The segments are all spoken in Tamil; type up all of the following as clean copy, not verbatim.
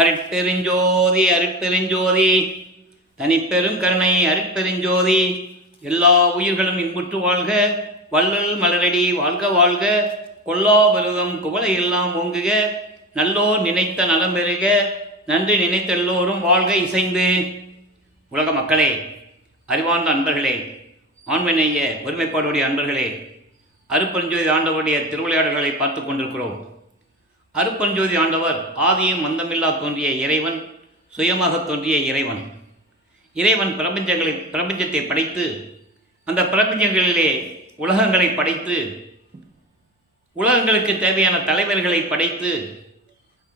அருட்பெருஞ்சோதி அருட்பெருஞ்சோதி தனிப்பெரும் கருணை அருட்பெருஞ்சோதி. எல்லா உயிர்களும் இன்புற்று வாழ்க, வள்ளல் மலரடி வாழ்க வாழ்க, கொல்லா பருவம் குவளை எல்லாம் ஓங்குக, நல்லோர் நினைத்த நலம் பெறுக, நன்றி நினைத்த எல்லோரும் வாழ்க இசைந்து. உலக மக்களே, அறிவார்ந்த அன்பர்களே, ஆண்மநேய ஒருமைப்பாடுடைய அன்பர்களே, அருட்பெருஞ்சோதி ஆண்டவருடைய திருவிளையாடல்களை பார்த்து கொண்டிருக்கிறோம். அருட்பெருஞ்சோதி ஆண்டவர் ஆதியும் மந்தமில்லா தோன்றிய இறைவன், சுயமாக தோன்றிய இறைவன். இறைவன் பிரபஞ்சத்தை படைத்து, அந்த பிரபஞ்சங்களிலே உலகங்களை படைத்து, உலகங்களுக்கு தேவையான தலைவர்களை படைத்து,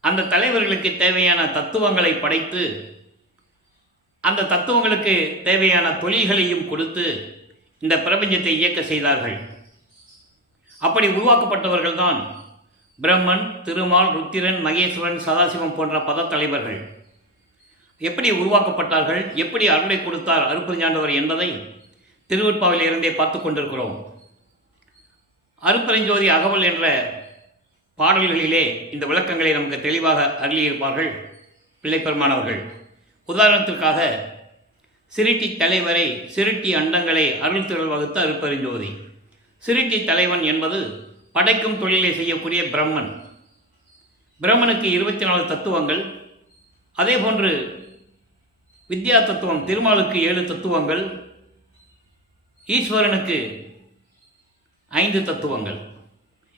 அந்த தலைவர்களுக்கு தேவையான தத்துவங்களை படைத்து, அந்த தத்துவங்களுக்கு தேவையான தொழில்களையும் கொடுத்து இந்த பிரபஞ்சத்தை இயக்க செய்தார்கள். அப்படி உருவாக்கப்பட்டவர்கள்தான் பிரம்மன், திருமால், ருத்திரன், மகேஸ்வரன், சதாசிவம் போன்ற பதத்தலைவர்கள். எப்படி உருவாக்கப்பட்டார்கள், எப்படி அருளை கொடுத்தார் அருட்பெருஞ்சாண்டவர் என்பதை திருவெட்பாவில் இருந்தே பார்த்து கொண்டிருக்கிறோம். அருட்பெருஞ்சோதி அகவல் என்ற பாடல்களிலே இந்த விளக்கங்களை நமக்கு தெளிவாக அருளியிருப்பார்கள் பிள்ளைப்பெருமானவர்கள். உதாரணத்திற்காக, சிருட்டி தலைவரை, சிருட்டி அண்டங்களை அருள் திரள் வகுத்த அருட்பெருஞ்சோதி. சிருட்டி தலைவன் என்பது படைக்கும் தொழிலை செய்யக்கூடிய பிரம்மன். பிரம்மனுக்கு 24 தத்துவங்கள். அதே போன்று வித்யா தத்துவம் திருமாலுக்கு 7 தத்துவங்கள், ஈஸ்வரனுக்கு 5 தத்துவங்கள்.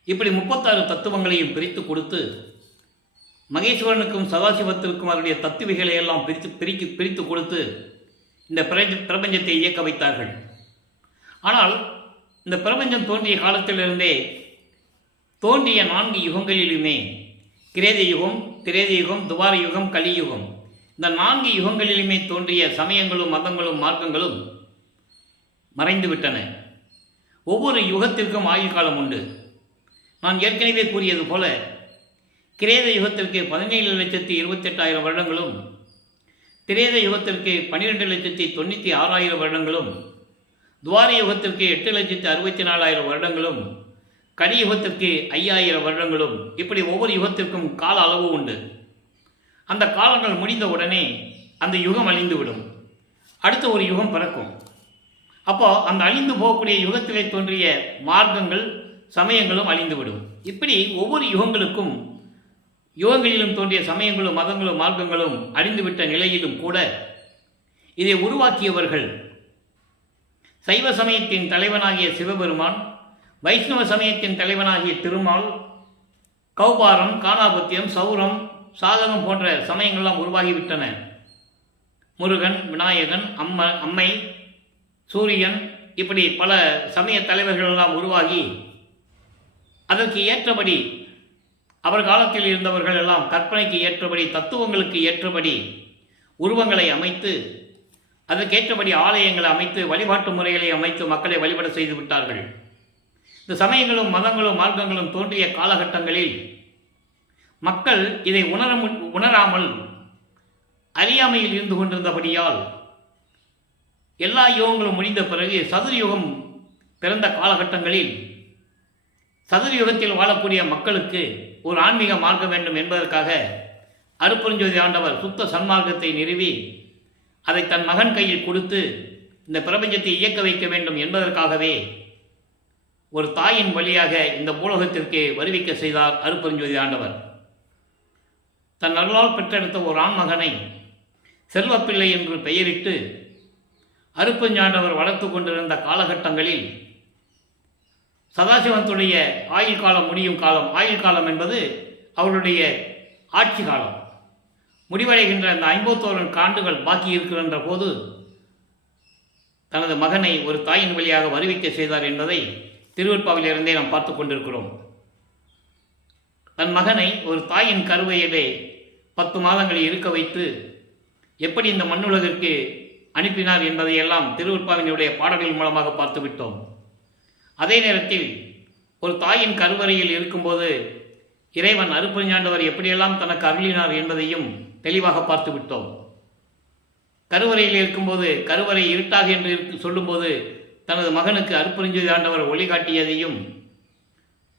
இப்படி 36 தத்துவங்களையும் பிரித்து கொடுத்து, மகேஸ்வரனுக்கும் சதாசிவத்திற்கும் அவருடைய தத்துவிகளை எல்லாம் பிரித்து கொடுத்து இந்த பிரபஞ்சத்தை இயக்க வைத்தார்கள். ஆனால் இந்த பிரபஞ்சம் தோன்றிய காலத்திலிருந்தே தோன்றிய 4 யுகங்களிலுமே, கிரேத யுகம், திரேத யுகம், துவார யுகம், கலியுகம், இந்த 4 யுகங்களிலுமே தோன்றிய சமயங்களும் மதங்களும் மார்க்கங்களும் மறைந்துவிட்டன. ஒவ்வொரு யுகத்திற்கும் ஆயுள் காலம் உண்டு. நான் ஏற்கனவே கூறியது போல, கிரேத யுகத்திற்கு 17,28,000 வருடங்களும், திரேத யுகத்திற்கு 12,96,000 வருடங்களும், துவார யுகத்திற்கு 8,64,000 வருடங்களும், கலியுகத்திற்கு 5,000 வருடங்களும். இப்படி ஒவ்வொரு யுகத்திற்கும் கால அளவு உண்டு. அந்த காலங்கள் முடிந்த உடனே அந்த யுகம் அழிந்துவிடும். அடுத்த ஒரு யுகம் பிறக்கும். அப்போ அந்த அழிந்து போகக்கூடிய யுகத்திலே தோன்றிய மார்க்கங்கள், சமயங்களும் அழிந்துவிடும். இப்படி ஒவ்வொரு யுகங்களிலும் தோன்றிய சமயங்களும் மதங்களும் மார்க்கங்களும் அழிந்துவிட்ட நிலையிலும் கூட இதை உருவாக்கியவர்கள் சைவ சமயத்தின் தலைவனாகிய சிவபெருமான், வைஷ்ணவ சமயத்தின் தலைவனாகிய திருமால், கௌபாரம், காணாபத்தியம், சௌரம், சாதகம் போன்ற சமயங்கள்லாம் உருவாகிவிட்டன. முருகன், விநாயகன், அம்மை, சூரியன், இப்படி பல சமய தலைவர்களெல்லாம் உருவாகி அதற்கு ஏற்றபடி அவர் காலத்தில் இருந்தவர்கள் எல்லாம் கற்பனைக்கு ஏற்றபடி, தத்துவங்களுக்கு ஏற்றபடி உருவங்களை அமைத்து, அதற்கேற்றபடி ஆலயங்களை அமைத்து, வழிபாட்டு முறைகளை அமைத்து மக்களை வழிபட செய்து விட்டார்கள். இந்த சமயங்களும் மதங்களும் மார்க்கங்களும் தோன்றிய காலகட்டங்களில் மக்கள் இதை உணராமல் அறியாமையில் இருந்து கொண்டிருந்தபடியால், எல்லா யுகங்களும் முடிந்த பிறகு சதுர்யுகம் பிறந்த காலகட்டங்களில் சதுர்யுகத்தில் வாழக்கூடிய மக்களுக்கு ஒரு ஆன்மீக மார்க்கம் வேண்டும் என்பதற்காக அருட்பெருஞ்சோதி ஆண்டவர் சுத்த சன்மார்க்கத்தை நிறுவி அதை தன் மகன் கையில் கொடுத்து இந்த பிரபஞ்சத்தை இயக்க வைக்க வேண்டும் என்பதற்காகவே ஒரு தாயின் வழியாக இந்த பூலோகத்திற்கு வருவிக்க செய்தார் அருட்பெருஞ்சோதி ஆண்டவர். தன் அருளால் பெற்றெடுத்த ஒரு ஆண்மகனை செல்வப்பிள்ளை என்று பெயரிட்டு அருட்பெருஞ்சாண்டவர் வளர்த்து கொண்டிருந்த காலகட்டங்களில் சதாசிவத்துடைய ஆயுள் காலம் முடியும் காலம், ஆயுள் காலம் என்பது அவருடைய ஆட்சி காலம் முடிவடைகின்ற அந்த 51 ஆண்டுகள் பாக்கி இருக்கின்ற போது தனது மகனை ஒரு தாயின் வழியாக வருவிக்க செய்தார் என்பதை திருவெட்பாவிலிருந்தே நாம் பார்த்து கொண்டிருக்கிறோம். தன் மகனை ஒரு தாயின் கருவையிலே 10 மாதங்களில் இருக்க வைத்து எப்படி இந்த மண்ணுலகிற்கு அனுப்பினார் என்பதையெல்லாம் திருவெட்பாவினுடைய பாடல்கள் மூலமாக பார்த்து விட்டோம். அதே நேரத்தில் ஒரு தாயின் கருவறையில் இருக்கும்போது இறைவன் அருட்பெருஞ்சாண்டவர் எப்படியெல்லாம் தனக்கு அருளினார் என்பதையும் தெளிவாக பார்த்து விட்டோம். கருவறையில் இருக்கும்போது, கருவறை இருட்டாக என்று சொல்லும்போது தனது மகனுக்கு அருட்பெருஞ்சோதி ஆண்டவர் ஒளி காட்டியதையும்,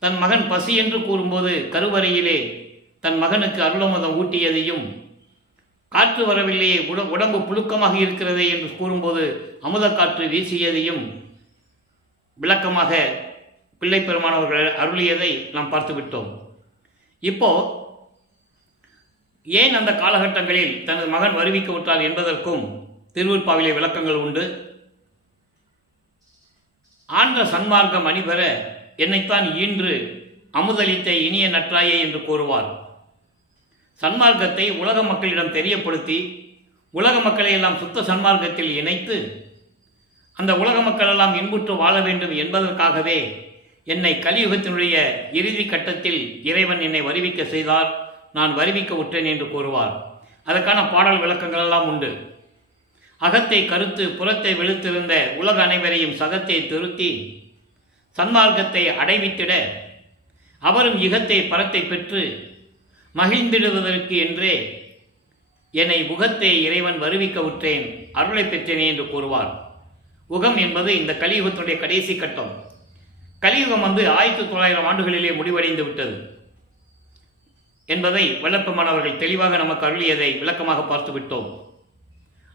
தன் மகன் பசி என்று கூறும்போது கருவறையிலே தன் மகனுக்கு அருளமுதம் ஊட்டியதையும் காற்று வரவில்லையே, உடம்பு புழுக்கமாக இருக்கிறதே என்று கூறும்போது அமுத காற்று வீசியதையும் விளக்கமாக பிள்ளை பெருமானவர்கள் அருளியதை நாம் பார்த்துவிட்டோம். இப்போ ஏன் அந்த காலகட்டங்களில் தனது மகன் வருவிக்க விட்டார் என்பதற்கும் திருவிற்பாவிலே விளக்கங்கள் உண்டு. ஆன்ற சன்மார்க்கம் அணிபெற என்னைத்தான் ஈன்று அமுதளித்த இனிய நற்றாயே என்று கூறுவார். சன்மார்க்கத்தை உலக மக்களிடம் தெரியப்படுத்தி உலக மக்களை எல்லாம் சுத்த சன்மார்க்கத்தில் இணைத்து அந்த உலக மக்களெல்லாம் இன்புற்று வாழ வேண்டும் என்பதற்காகவே என்னை கலியுகத்தினுடைய இறுதி கட்டத்தில் இறைவன் என்னை வருவிக்க செய்தார், நான் வருவிக்க உற்றேன் என்று கூறுவார். அதற்கான பாடல் விளக்கங்கள் எல்லாம் உண்டு. அகத்தை கருத்து புறத்தை வெளுத்திருந்த உலக அனைவரையும் சகத்தை திருத்தி சன்மார்க்கத்தை அடைவித்திட அவரும் இகத்தை பரத்தை பெற்று மகிழ்ந்திடுவதற்கு என்றே என்னை உகத்தை இறைவன் வருவிக்க உற்றேன், அருளை பெற்றேனே என்று கூறுவார். உகம் என்பது இந்த கலியுகத்தினுடைய கடைசி கட்டம். கலியுகம் 1900 ஆண்டுகளிலே முடிவடைந்து விட்டது என்பதை வல்லப்பெருமானவர்கள் தெளிவாக நமக்கு அருளியதை விளக்கமாக பார்த்து விட்டோம்.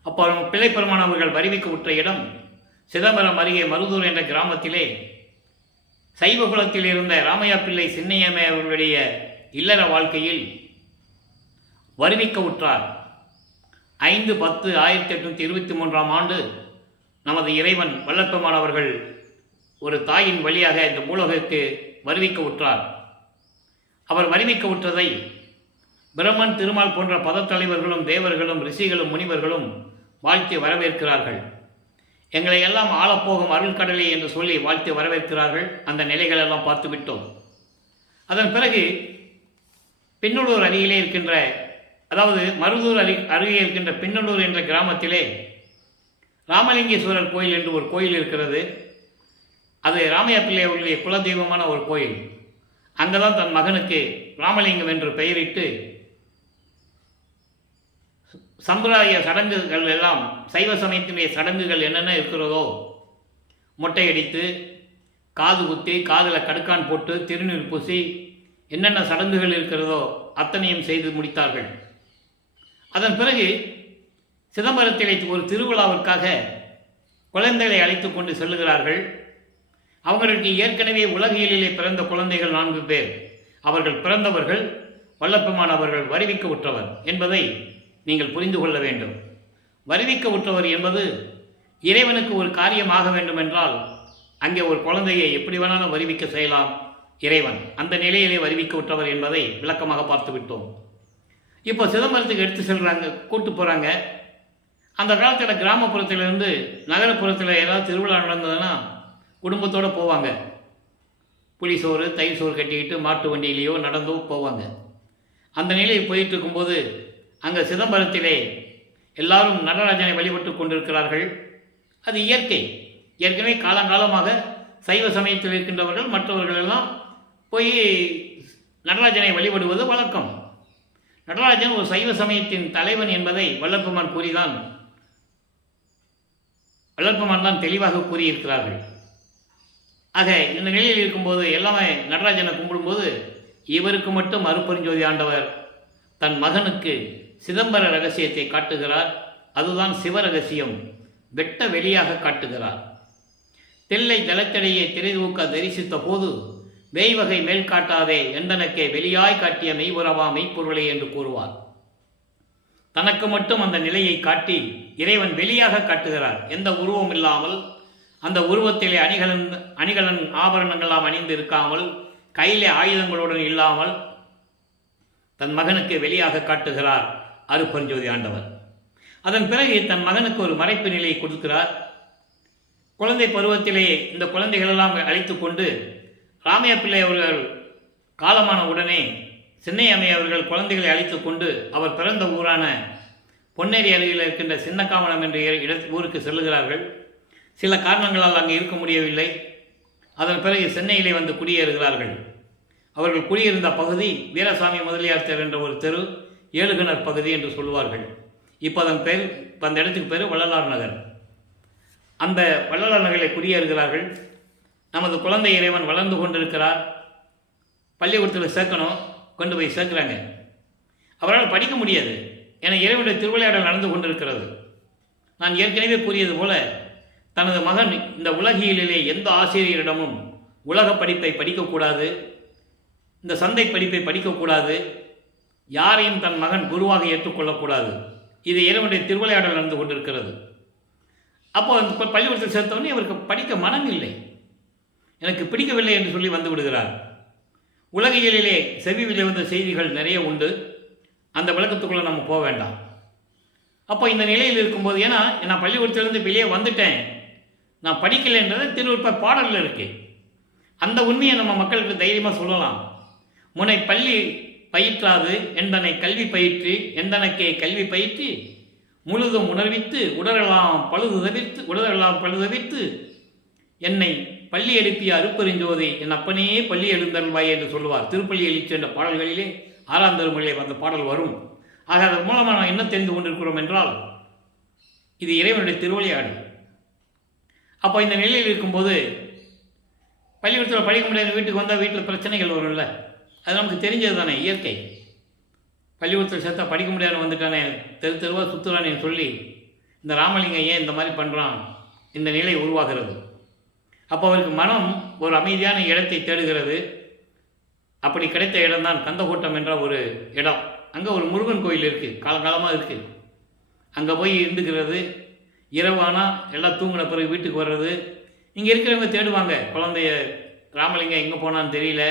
அப்போ பிள்ளை பெருமானவர்கள் வருவிக்க உற்ற இடம் சிதம்பரம் அருகே மருதூர் என்ற கிராமத்திலே சைவகுலத்தில் இருந்த ராமையா பிள்ளை சின்னையம்மை அவர்களுடைய இல்லற வாழ்க்கையில் வருவிக்க உற்றார். 5/10/1823 ஆண்டு நமது இறைவன் வல்லப்பெருமானவர்கள் ஒரு தாயின் வழியாக இந்த பூலோகத்திற்கு வருவிக்க உற்றார். அவர் வருவிக்க உற்றதை பிரம்மன் திருமால் போன்ற பதத்தலைவர்களும் தேவர்களும் ரிஷிகளும் முனிவர்களும் வாழ்த்தி வரவேற்கிறார்கள். எங்களை எல்லாம் ஆளப்போகும் அருள்கடலே என்று சொல்லி வாழ்த்தி வரவேற்கிறார்கள். அந்த நிலைகள் எல்லாம் பார்த்து விட்டோம். அதன் பிறகு பின்னலூர் அருகிலே இருக்கின்ற, அதாவது மருதூர் அருகே இருக்கின்ற பின்னலூர் என்ற கிராமத்திலே ராமலிங்கேஸ்வரர் கோயில் என்று ஒரு கோயில் இருக்கிறது. அது ராமையா பிள்ளை அவர்களுடைய குலதெய்வமான ஒரு கோயில். அங்கேதான் தன் மகனுக்கு ராமலிங்கம் என்று பெயரிட்டு சம்பிரதாய சடங்குகள் எல்லாம், சைவ சமயத்தினுடைய சடங்குகள் என்னென்ன இருக்கிறதோ, மொட்டையடித்து காது குத்தி காதில் கடுக்கான் போட்டு திருநீர் பூசி என்னென்ன சடங்குகள் இருக்கிறதோ அத்தனையும் செய்து முடித்தார்கள். அதன் பிறகு சிதம்பரத்திலே ஒரு திருவிழாவிற்காக குழந்தைகளை அழைத்து கொண்டு செல்லுகிறார்கள். அவர்களுக்கு ஏற்கனவே உலகியலிலே பிறந்த குழந்தைகள் 4 பேர். அவர்கள் பிறந்தவர்கள் வல்லப்பெருமான் அவர்கள் வருவிக்க உற்றவர் என்பதை நீங்கள் புரிந்து கொள்ள வேண்டும். வருவிக்க உற்றவர் என்பது இறைவனுக்கு ஒரு காரியமாக வேண்டும் என்றால் அங்கே ஒரு குழந்தையை எப்படி வேணாலும் வருவிக்க செய்யலாம் இறைவன். அந்த நிலையிலே வருவிக்க உற்றவர் என்பதை விளக்கமாக பார்த்து விட்டோம். இப்போ சிதம்பரத்துக்கு எடுத்து செல்கிறாங்க, கூட்டு போகிறாங்க. அந்த காலத்தில் கிராமப்புறத்திலிருந்து நகரப்புறத்தில் ஏதாவது திருவிழா நடந்ததுன்னா குடும்பத்தோடு போவாங்க. புளிசோறு தயிர் சோறு கட்டிக்கிட்டு மாட்டு வண்டியிலேயோ நடந்தோ போவாங்க. அந்த நிலையில் போயிட்டு இருக்கும்போது அங்கே சிதம்பரத்திலே எல்லாரும் நடராஜனை வழிபட்டு கொண்டிருக்கிறார்கள். அது இயற்கை. ஏற்கனவே காலங்காலமாக சைவ சமயத்தில் இருக்கின்றவர்கள் மற்றவர்கள் எல்லாம் போய் நடராஜனை வழிபடுவது வழக்கம். நடராஜன் ஒரு சைவ சமயத்தின் தலைவன் என்பதை வல்லப்பெருமான் தான் தெளிவாக கூறியிருக்கிறார்கள். ஆக இந்த நிலையில் இருக்கும்போது எல்லாமே நடராஜனை கும்பிடும்போது இவருக்கு மட்டும் அருட்பெருஞ்சோதி ஆண்டவர் தன் மகனுக்கு சிதம்பர ரகசியத்தை காட்டுகிறார். அதுதான் சிவரகசியம். வெட்ட வெளியாக காட்டுகிறார். தில்லை தலத்தடையே திரைதூக்க தரிசித்த போது வேய்வகை மேல் காட்டாதே எந்தனக்கே வெளியாய் காட்டிய மெய்வுறவா மெய்ப்பொருளே என்று கூறுவார். தனக்கு மட்டும் அந்த நிலையை காட்டி இறைவன் வெளியாக காட்டுகிறார். எந்த உருவம் இல்லாமல், அந்த உருவத்திலே அணிகலன் ஆபரணங்களாம் அணிந்து இருக்காமல், கையிலே ஆயுதங்களுடன் இல்லாமல் தன் மகனுக்கு வெளியாக காட்டுகிறார் அருட்பெருஞ்சோதி ஆண்டவர். அதன் பிறகு தன் மகனுக்கு ஒரு மறைப்பு நிலையை கொடுக்கிறார். குழந்தை பருவத்திலே இந்த குழந்தைகளெல்லாம் அழைத்து கொண்டு ராமையா பிள்ளை அவர்கள் காலமான உடனே சின்னையம்மை அவர்கள் குழந்தைகளை அழைத்து கொண்டு அவர் பிறந்த ஊரான பொன்னேரி அருகில் இருக்கின்ற சின்னக்காமலம் என்ற ஊருக்கு செல்லுகிறார்கள். சில காரணங்களால் அங்கே இருக்க முடியவில்லை. அதன் பிறகு சென்னையிலே வந்து குடியேறுகிறார்கள். அவர்கள் குடியிருந்த பகுதி வீரசாமி முதலியார் தெரு என்ற ஒரு தெரு, ஏழுகிணர் பகுதி என்று சொல்லுவார்கள். இப்போ அந்த இடத்துக்கு பேர் வள்ளலார் நகர். அந்த வள்ளலார் நகரில் குடியேறுகிறார்கள். நமது குழந்தை இறைவன் வளர்ந்து கொண்டிருக்கிறார். பள்ளிக்கூடத்தில் சேர்க்கணும், கொண்டு போய் சேர்க்குறாங்க. அவரால் படிக்க முடியாது. என இறைவனுடைய திருவிளையாடல் நடந்து கொண்டிருக்கிறது. நான் ஏற்கனவே கூறியது போல தனது மகன் இந்த உலகியலிலே எந்த ஆசிரியரிடமும் உலக படிப்பை படிக்கக்கூடாது, இந்த சந்தை படிப்பை படிக்கக்கூடாது, யாரையும் தன் மகன் குருவாக ஏற்றுக்கொள்ளக்கூடாது. இது இறைவனுடைய திருவிளையாடல் நடந்து கொண்டிருக்கிறது. அப்போ அந்த பள்ளிக்கூடத்தில் சேர்த்தவொடனே அவருக்கு படிக்க மனம் இல்லை, எனக்கு பிடிக்கவில்லை என்று சொல்லி வந்து விடுகிறார். உலகியலிலே செவியிலே வந்த செய்திகள் நிறைய உண்டு, அந்த விளக்கத்துக்குள்ளே நம்ம போக வேண்டாம். அப்போ இந்த நிலையில் இருக்கும்போது, ஏன்னா நான் பள்ளிக்கூடத்திலிருந்து வெளியே வந்துட்டேன், நான் படிக்கலைன்றது திருவிற்ப பாடலில் இருக்கு. அந்த உண்மையை நம்ம மக்களுக்கு தைரியமாக சொல்லலாம். முனை பள்ளி பயிற்றாது எந்தனை கல்வி பயிற்று, எந்தனக்கே கல்வி பயிற்று முழுதும் உணர்வித்து உடலெல்லாம் பழுதவித்து என்னை பள்ளி எழுப்பிய அருப்பெருஞ்சோதி என் அப்பனே பள்ளி எழுந்தருள்வாய் என்று சொல்லுவார். திருப்பள்ளி எழுச்சி என்ற பாடல்களிலே 6ஆம் திருமுறையிலே அந்த பாடல் வரும். ஆக அதன் மூலமாக நாம் என்ன தெரிந்து கொண்டிருக்கிறோம் என்றால், இது இறைவனுடைய திருவிளையாடல். அப்போ இந்த நிலையில் இருக்கும்போது பள்ளிக்கூடத்தில் படிக்க முடியாது, வீட்டுக்கு வந்தால் வீட்டில் பிரச்சனைகள் வரும்ல, அது நமக்கு தெரிஞ்சது தானே, இயற்கை. பள்ளிக்கூடத்தில் சேர்த்தா படிக்க முடியாதுன்னு வந்துட்டானே, தெருவாக சுற்றுறானே சொல்லி இந்த ராமலிங்கம் ஏன் இந்த மாதிரி பண்ணுறான், இந்த நிலை உருவாகிறது. அப்போ அவருக்கு மனம் ஒரு அமைதியான இடத்தை தேடுகிறது. அப்படி கிடைத்த இடம்தான் கந்தகோட்டம் என்ற ஒரு இடம். அங்கே ஒரு முருகன் கோயில் இருக்குது, காலகாலமாக இருக்குது. அங்கே போய் இருந்துக்கிறது. இரவானால் எல்லாம் தூங்கின பிறகு வீட்டுக்கு வர்றது. இங்கே இருக்கிறவங்க தேடுவாங்க, குழந்தைய ராமலிங்கம் எங்கே போனான்னு தெரியல,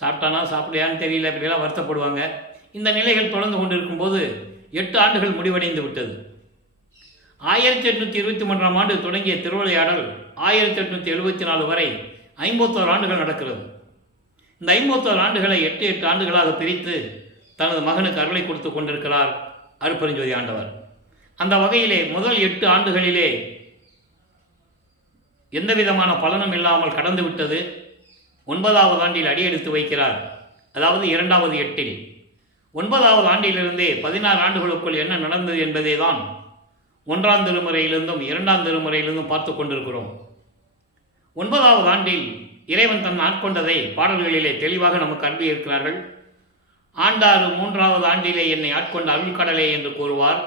சாப்பிட்டானா சாப்பிடலையான்னு தெரியல, இப்படிலாம் வருத்தப்படுவாங்க. இந்த நிலைகள் தொடர்ந்து கொண்டு இருக்கும்போது 8 ஆண்டுகள் முடிவடைந்து விட்டது. 1823ஆம் ஆண்டு தொடங்கிய திருவிளையாடல் 1874 வரை 51 ஆண்டுகள் நடக்கிறது. இந்த 51 ஆண்டுகளை 8 ஆண்டுகளாக பிரித்து தனது மகனுக்கு அருளை கொடுத்து கொண்டிருக்கிறார் அருட்பெருஞ்சோதி ஆண்டவர். அந்த வகையிலே முதல் 8 ஆண்டுகளிலே எந்த விதமான பலனும் இல்லாமல் கடந்து விட்டது. 9வது ஆண்டில் அடியெடுத்து வைக்கிறார், அதாவது 2வது 8இல். 9வது ஆண்டிலிருந்தே 16 ஆண்டுகளுக்குள் என்ன நடந்தது என்பதை தான் 1ஆம் திருமுறையிலிருந்தும் 2ஆம் திருமுறையிலிருந்தும் பார்த்து கொண்டிருக்கிறோம். 9வது ஆண்டில் இறைவன் தன் ஆட்கொண்டதை பாடல்களிலே தெளிவாக நமக்கு அன்பி இருக்கிறார்கள். ஆண்டாறு 3வது ஆண்டிலே என்னை ஆட்கொண்ட அருள்கடலே என்று கூறுவார்.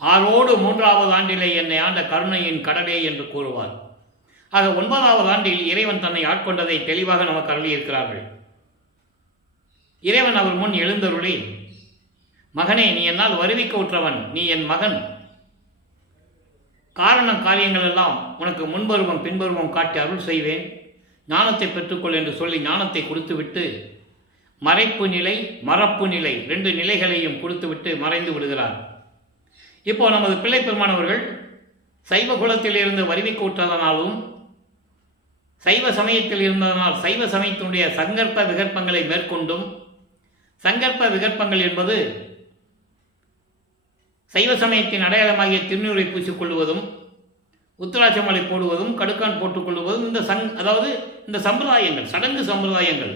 ஆரோடு 3வது ஆண்டிலே என்னை ஆண்ட கருணையின் கடலே என்று கூறுவார். ஆக 9வது ஆண்டில் இறைவன் தன்னை ஆட்கொண்டதை தெளிவாக நமக்கு அருளியிருக்கிறார்கள். இறைவன் அவர் முன் எழுந்தருளி, மகனே, நீ என்னால் வருவிக்க உற்றவன், நீ என் மகன், காரண காரியங்கள் எல்லாம் உனக்கு முன்பருவம் பின்பருவம் காட்டி அருள் செய்வேன், ஞானத்தை பெற்றுக்கொள் என்று சொல்லி ஞானத்தை கொடுத்துவிட்டு மறைப்பு நிலை மறப்பு நிலை 2 நிலைகளையும் கொடுத்துவிட்டு மறைந்து விடுகிறார். இப்போ நமது பிள்ளை பெருமானவர்கள் சைவ குலத்தில் இருந்து வருவிக்க உற்றதனாலும் சைவ சமயத்தில் இருந்ததனால் சைவ சமயத்தினுடைய சங்கற்ப விகற்பங்களை மேற்கொண்டும், சங்கற்ப விகற்பங்கள் என்பது சைவ சமயத்தின் அடையாளமாகிய திருநீரை பூசிக்கொள்வதும், உத்திராட்சமலை போடுவதும், கடுக்கான் போட்டுக்கொள்வதும், அதாவது இந்த சம்பிரதாயங்கள், சடங்கு சம்பிரதாயங்கள்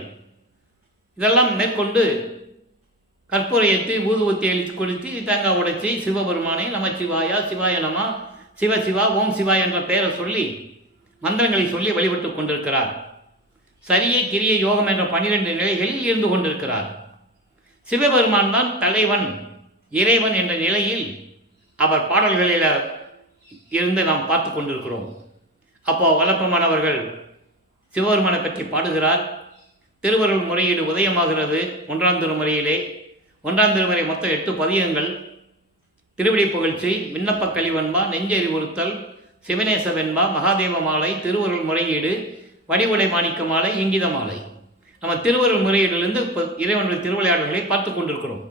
இதெல்லாம் மேற்கொண்டு கற்பூரை ஏற்றி ஊதுவத்தி அழித்து கொளுத்தி தேங்காய் உடைச்சி சிவபெருமானை நமச்சிவாயா சிவாய நம சிவசிவா ஓம் சிவா என்ற பெயரை சொல்லி மந்திரங்களை சொல்லி வழிபட்டு கொண்டிருக்கிறார். சரியை கிரிய யோகம் என்ற 12 நிலைகளில் இருந்து கொண்டிருக்கிறார். சிவபெருமான் தான் தலைவன் இறைவன் என்ற நிலையில் அவர் பாடல்களில் இருந்து நாம் பார்த்து கொண்டிருக்கிறோம். அப்போ வல்லப்பெருமானவர்கள் சிவபெருமானை பற்றி பாடுகிறார். திருவருள் முறையீடு உதயமாகிறது 1ஆம் திருமுறையிலே. 1ஆம் திருமுறை மொத்தம் 8 பதிகங்கள். திருவிடை புகழ்ச்சி, விண்ணப்ப கலிவன்பா, நெஞ்செறிவுறுத்தல், சிவநேச வெண்பா, மகாதேவ மாலை, திருவருள் முறையீடு, வடிவுடை மாணிக்க மாலை, இங்கித மாலை. நம்ம திருவருள் முறையீடிலிருந்து இறைவனுடைய திருவிளையாடல்களை பார்த்து கொண்டிருக்கிறோம்.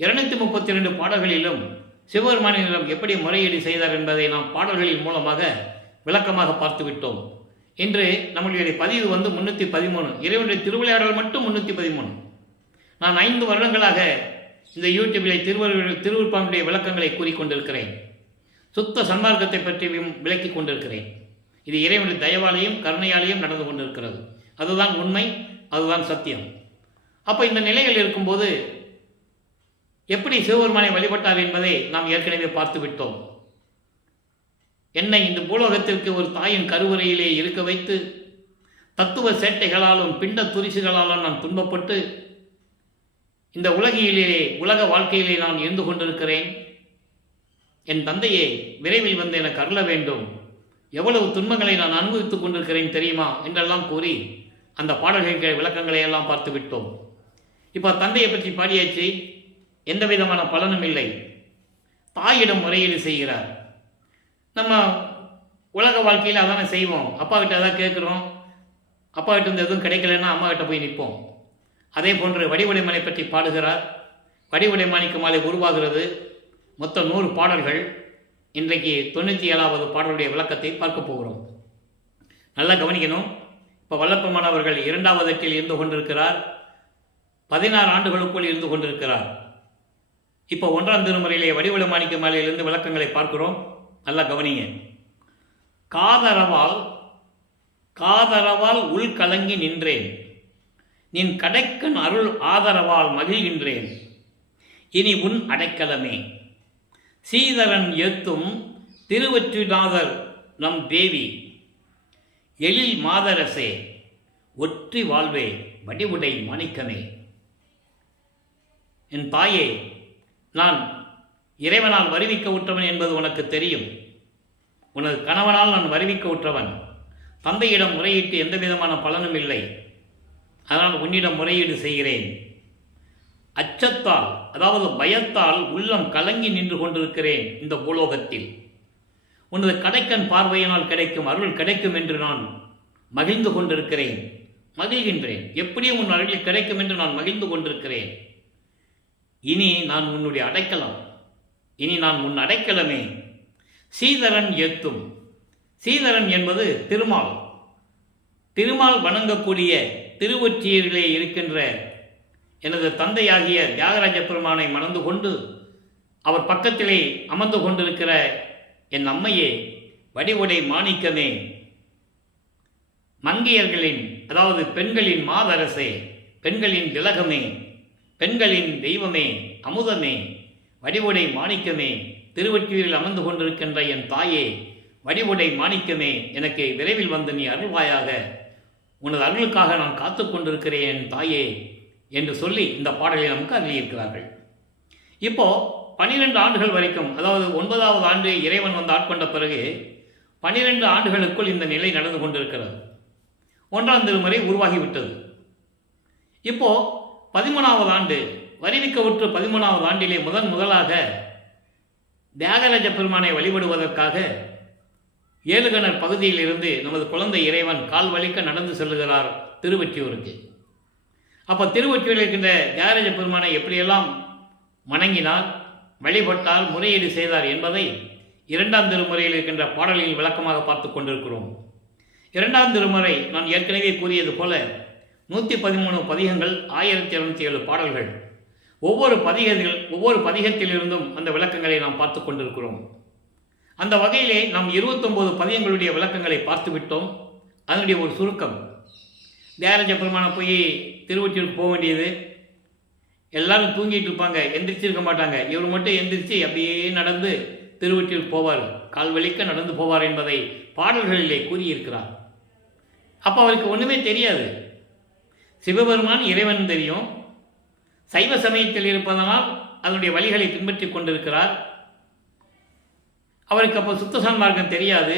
232 பாடல்களிலும் சிவபெருமானிடம் எப்படி முறையீடு செய்தார் என்பதை நாம் பாடல்களின் மூலமாக விளக்கமாக பார்த்துவிட்டோம். இன்று நம்மளுடைய பதிவு 313. இறைவனுடைய திருவிளையாடல் மட்டும் 313. நான் 5 வருடங்களாக இந்த யூடியூபில் திருவுருப்பானுடைய விளக்கங்களை கூறிக்கொண்டிருக்கிறேன். சுத்த சன்மார்க்கத்தை பற்றி விளக்கி கொண்டிருக்கிறேன். இது இறைவனுடைய தயவாலையும் கருணையாலையும் நடந்து கொண்டிருக்கிறது. அதுதான் உண்மை, அதுதான் சத்தியம். அப்போ இந்த நிலையில் இருக்கும்போது எப்படி சிவபெருமானை வழிபட்டார் என்பதை நாம் ஏற்கனவே பார்த்து விட்டோம். என்னை இந்த பூலோகத்திற்கு ஒரு தாயின் கருவறையிலே இருக்க வைத்து தத்துவ சேட்டைகளாலும் பிண்ட துரிசுகளாலும் நான் துன்பப்பட்டு இந்த உலக வாழ்க்கையிலே நான் இருந்து கொண்டிருக்கிறேன். என் தந்தையே விரைவில் வந்து எனக்கு அருள வேண்டும். எவ்வளவு துன்பங்களை நான் அனுபவித்துக் கொண்டிருக்கிறேன் தெரியுமா என்றெல்லாம் கூறி அந்த பாடல்கள் விளக்கங்களை எல்லாம் பார்த்து விட்டோம். இப்போ தந்தையை பற்றி பாடியாச்சு, எந்த விதமான பலனும் இல்லை. தாயிடம் முறையீடு செய்கிறார். நம்ம உலக வாழ்க்கையில் அதானே செய்வோம். அப்பா கிட்ட எதாவது கேட்குறோம், அப்பா கிட்ட இருந்து எதுவும் கிடைக்கலன்னா அம்மா கிட்ட போய் நிற்போம். அதே போன்று வடிவுடைமனை பற்றி பாடுகிறார். வடிவுடைமாணிக்க மாலை உருவாகிறது. மொத்தம் 100 பாடல்கள். இன்றைக்கு 97வது பாடலுடைய விளக்கத்தை பார்க்க போகிறோம். நல்லா கவனிக்கணும். இப்போ வல்லப்பெருமான் அவர்கள் 2வது எட்டில் இருந்து கொண்டிருக்கிறார். 16 ஆண்டுகளுக்குள் இருந்து கொண்டிருக்கிறார். இப்போ 1ஆம் திருமுறையிலே வடிவுடை மாணிக்க மாலையிலிருந்து விளக்கங்களை பார்க்கிறோம். நல்லா கவனிங்க. காதரவால் உள் கலங்கி நின்றேன், நின் கடைக்கன் அருள் ஆதரவால் மகிழ்கின்றேன், இனி உன் அடைக்கலமே சீதரன் ஏத்தும் திருவொற்றிநாதர் நம் தேவி, எழில் மாதரசே ஒற்றி வாழ்வே வடிவுடை மாணிக்கமே. என் தாயே, நான் இறைவனால் வருவிக்க உற்றவன் என்பது உனக்கு தெரியும். உனது கணவனால் நான் வருவிக்க உற்றவன். தந்தையிடம் முறையிட்டு எந்த விதமான பலனும் இல்லை. அதனால் உன்னிடம் முறையீடு செய்கிறேன். அச்சத்தால், அதாவது பயத்தால் உள்ளம் கலங்கி நின்று கொண்டிருக்கிறேன் இந்த பூலோகத்தில். உனது கடைக்கண் பார்வையினால் கிடைக்கும் அருள் கிடைக்கும் என்று நான் மகிழ்ந்து கொண்டிருக்கிறேன், மகிழ்கின்றேன். எப்படியும் உன் அருள் கிடைக்கும் என்று நான் மகிழ்ந்து கொண்டிருக்கிறேன். இனி நான் உன்னுடைய அடைக்கலம், இனி நான் உன் அடைக்கலமே. சீதரன் ஏத்தும், சீதரன் என்பது திருமால். திருமால் வணங்கக்கூடிய திருவொற்றியிலே இருக்கின்ற எனது தந்தையாகிய தியாகராஜ பெருமானை மணந்து கொண்டு அவர் பக்கத்திலே அமர்ந்து கொண்டிருக்கிற என் அம்மையே வடிவுடை மாணிக்கமே, மங்கையர்களின், அதாவது பெண்களின் மாதரசே, பெண்களின் திலகமே, பெண்களின் தெய்வமே, அமுதமே, வடிவுடை மாணிக்கமே, திருவொற்றியில் அமர்ந்து கொண்டிருக்கின்ற என் தாயே வடிவுடை மாணிக்கமே, எனக்கு விரைவில் வந்து நீ அருள்வாயாக. உனது அருளுக்காக நான் காத்து கொண்டிருக்கிறேன் என் தாயே என்று சொல்லி இந்த பாடலை நமக்கு அருளியிருக்கிறார்கள். இப்போ 12 ஆண்டுகள் வரைக்கும், அதாவது 9வது ஆண்டு இறைவன் வந்து ஆட்கொண்ட பிறகு 12 ஆண்டுகளுக்குள் இந்த நிலை நடந்து கொண்டிருக்கிறது. 1ஆம் திருமுறை உருவாகிவிட்டது. இப்போ 13வது ஆண்டு வருவிக்க உற்று 13வது ஆண்டிலே முதலாக தியாகராஜ பெருமானை வழிபடுவதற்காக ஏழுகணர் பகுதியில் இருந்து நமது குழந்தை இறைவன் கால் வலிக்க நடந்து செல்லுகிறார் திருவொற்றியூருக்கு. அப்போ திருவொற்றியூரில் இருக்கின்ற தியாகராஜ பெருமானை எப்படியெல்லாம் வணங்கினார், வழிபட்டால், முறையீடு செய்தார் என்பதை 2ஆம் திருமுறையில் இருக்கின்ற பாடலில் விளக்கமாக பார்த்து கொண்டிருக்கிறோம். 2ஆம் திருமுறை நான் ஏற்கனவே கூறியது போல 113 பதிகங்கள், 1207 பாடல்கள். ஒவ்வொரு பதிகத்திலிருந்தும் அந்த விளக்கங்களை நாம் பார்த்து கொண்டிருக்கிறோம். அந்த வகையிலே நாம் 29 பதிகங்களுடைய விளக்கங்களை பார்த்து விட்டோம். அதனுடைய ஒரு சுருக்கம். தியாகராஜ பெருமானை போய் திருவொற்றியூருக்கு போக வேண்டியது, எல்லாரும் தூங்கிட்டு இருப்பாங்க, எந்திரிச்சிருக்க மாட்டாங்க. இவர் மட்டும் எந்திரிச்சு அப்படியே நடந்து திருவொற்றியூருக்கு போவார், கால் வலிக்க நடந்து போவார் என்பதை பாடல்களிலே கூறியிருக்கிறார். அப்போ அவருக்கு ஒன்றுமே தெரியாது. சிவபெருமான் இறைவன் தெரியும், சைவ சமயத்தில் இருப்பதனால் அதனுடைய வழிகளை பின்பற்றி கொண்டிருக்கிறார். அவருக்கு அப்போ சுத்த சன்மார்க்கம் தெரியாது,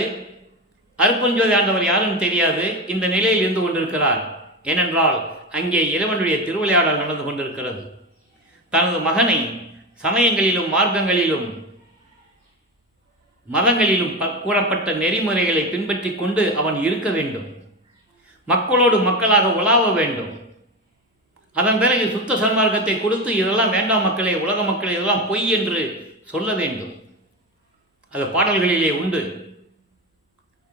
அருப்பஞ்சோதி ஆண்டவர் யாரும் தெரியாது. இந்த நிலையில் இருந்து கொண்டிருக்கிறார். ஏனென்றால் அங்கே இறைவனுடைய திருவிளையாடல் நடந்து கொண்டிருக்கிறது. தனது மகனை சமயங்களிலும் மார்க்கங்களிலும் மதங்களிலும் கூறப்பட்ட நெறிமுறைகளை பின்பற்றி கொண்டு அவன் இருக்க வேண்டும், மக்களோடு மக்களாக உலாவ வேண்டும். அதன் பிறகு சுத்த சன்மார்க்கத்தை கொடுத்து இதெல்லாம் வேண்டாம் மக்களே, உலக மக்கள் இதெல்லாம் பொய் என்று சொல்ல வேண்டும். அது பாடல்களிலே உண்டு.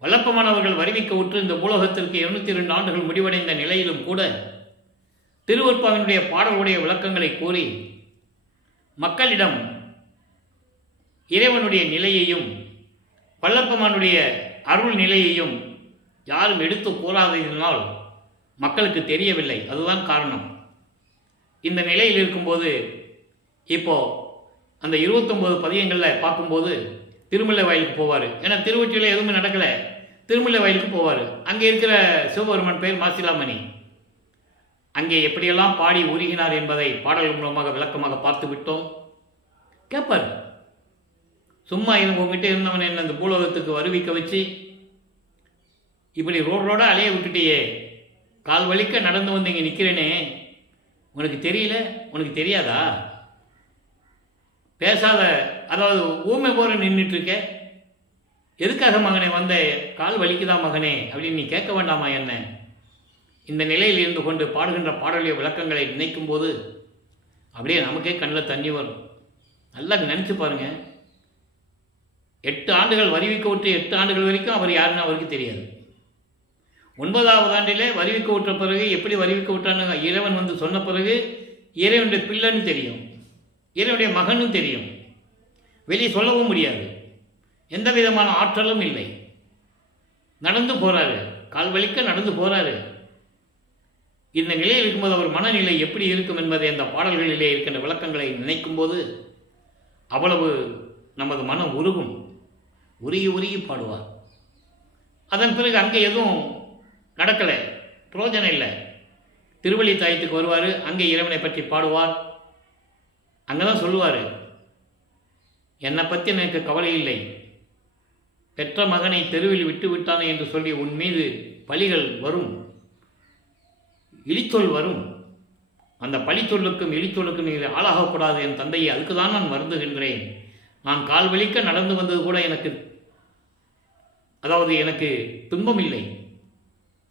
வல்லப்பமானவர்கள் வருவிக்க உற்று இந்த பூலோகத்திற்கு 202 ஆண்டுகள் முடிவடைந்த நிலையிலும் கூட திருவொற்பாவினுடைய பாடலுடைய விளக்கங்களை கூறி மக்களிடம் இறைவனுடைய நிலையையும் வல்லப்பமானுடைய அருள் நிலையையும் யாரும் எடுத்து கூறாததினால் மக்களுக்கு தெரியவில்லை. அதுதான் காரணம். இந்த நிலையில் இருக்கும்போது இப்போ அந்த 29 பதியங்களில் பார்க்கும்போது திருமலை வயலுக்கு போவார். ஏன்னா திருவொற்றியூரில் எதுவுமே நடக்கலை, திருமலை வயலுக்கு போவார். அங்கே இருக்கிற சிவபெருமான் பேர் மாசிலாமணி. அங்கே எப்படியெல்லாம் பாடி உருகினார் என்பதை பாடல்கள் மூலமாக விளக்கமாக பார்த்து விட்டோம். கேட்பார், சும்மா உங்ககிட்ட இருந்தவன் என்ன அந்த பூலோகத்துக்கு வருவிக்க வச்சு இப்படி ரோட அலைய விட்டுட்டியே, கால் வலிக்க நடந்து வந்து இங்கே நிற்கிறேனே, உனக்கு தெரியல, உனக்கு தெரியாதா? பேசாத, அதாவது ஊமை போற நின்றுட்டுருக்க, எதுக்காக மகனே வந்த, கால் வலிக்குதான் மகனே அப்படின்னு நீ கேட்க வேண்டாமா என்ன? இந்த நிலையில் இருந்து கொண்டு பாடுகின்ற பாடலிய விளக்கங்களை நினைக்கும் போது அப்படியே நமக்கே கண்ணில் தண்ணி வரும். நல்லா நினச்சி பாருங்க. 8 ஆண்டுகள் வருவிக்க விட்டு 8 ஆண்டுகள் வரைக்கும் அவர் யாருன்னு அவருக்கு தெரியாது. 9வது ஆண்டிலே வருவிக்க விட்ட பிறகு எப்படி வருவிக்க விட்டான்னு இறைவன் வந்து சொன்ன பிறகு இறைவனுடைய பிள்ளைன்னு தெரியும், இறைவனுடைய மகனும் தெரியும். வெளியே சொல்லவும் முடியாது, எந்த விதமான ஆற்றலும் இல்லை. நடந்து போறாரு, கால் வலிக்க நடந்து போறாரு. இந்த நிலையில் இருக்கும்போது அவர் மனநிலை எப்படி இருக்கும் என்பதை அந்த பாடல்களிலே இருக்கின்ற விளக்கங்களை நினைக்கும் போது அவ்வளவு நமது மனம் உருகும். உருகி உருகி பாடுவார். அதன் பிறகு அங்கே எதுவும் நடக்கலை, பிரயோஜனம் இல்லை. திருவள்ளி தாயத்துக்கு வருவார், அங்கே இறைவனை பற்றி பாடுவார். அங்கே தான் சொல்லுவார், என்னை பற்றி எனக்கு கவலை இல்லை, பெற்ற மகனை தெருவில் விட்டு விட்டானே என்று சொல்லி உன் மீது பழிகள் வரும், இழிச்சொல் வரும். அந்த பழிச்சொல்லுக்கும் இழிச்சொல்லுக்கும் நீங்கள் ஆளாகக்கூடாது என் தந்தையை, அதுக்கு தான் நான் வருந்துகின்றேன். நான் கால் வலிக்க நடந்து வந்தது கூட எனக்கு துன்பம் இல்லை,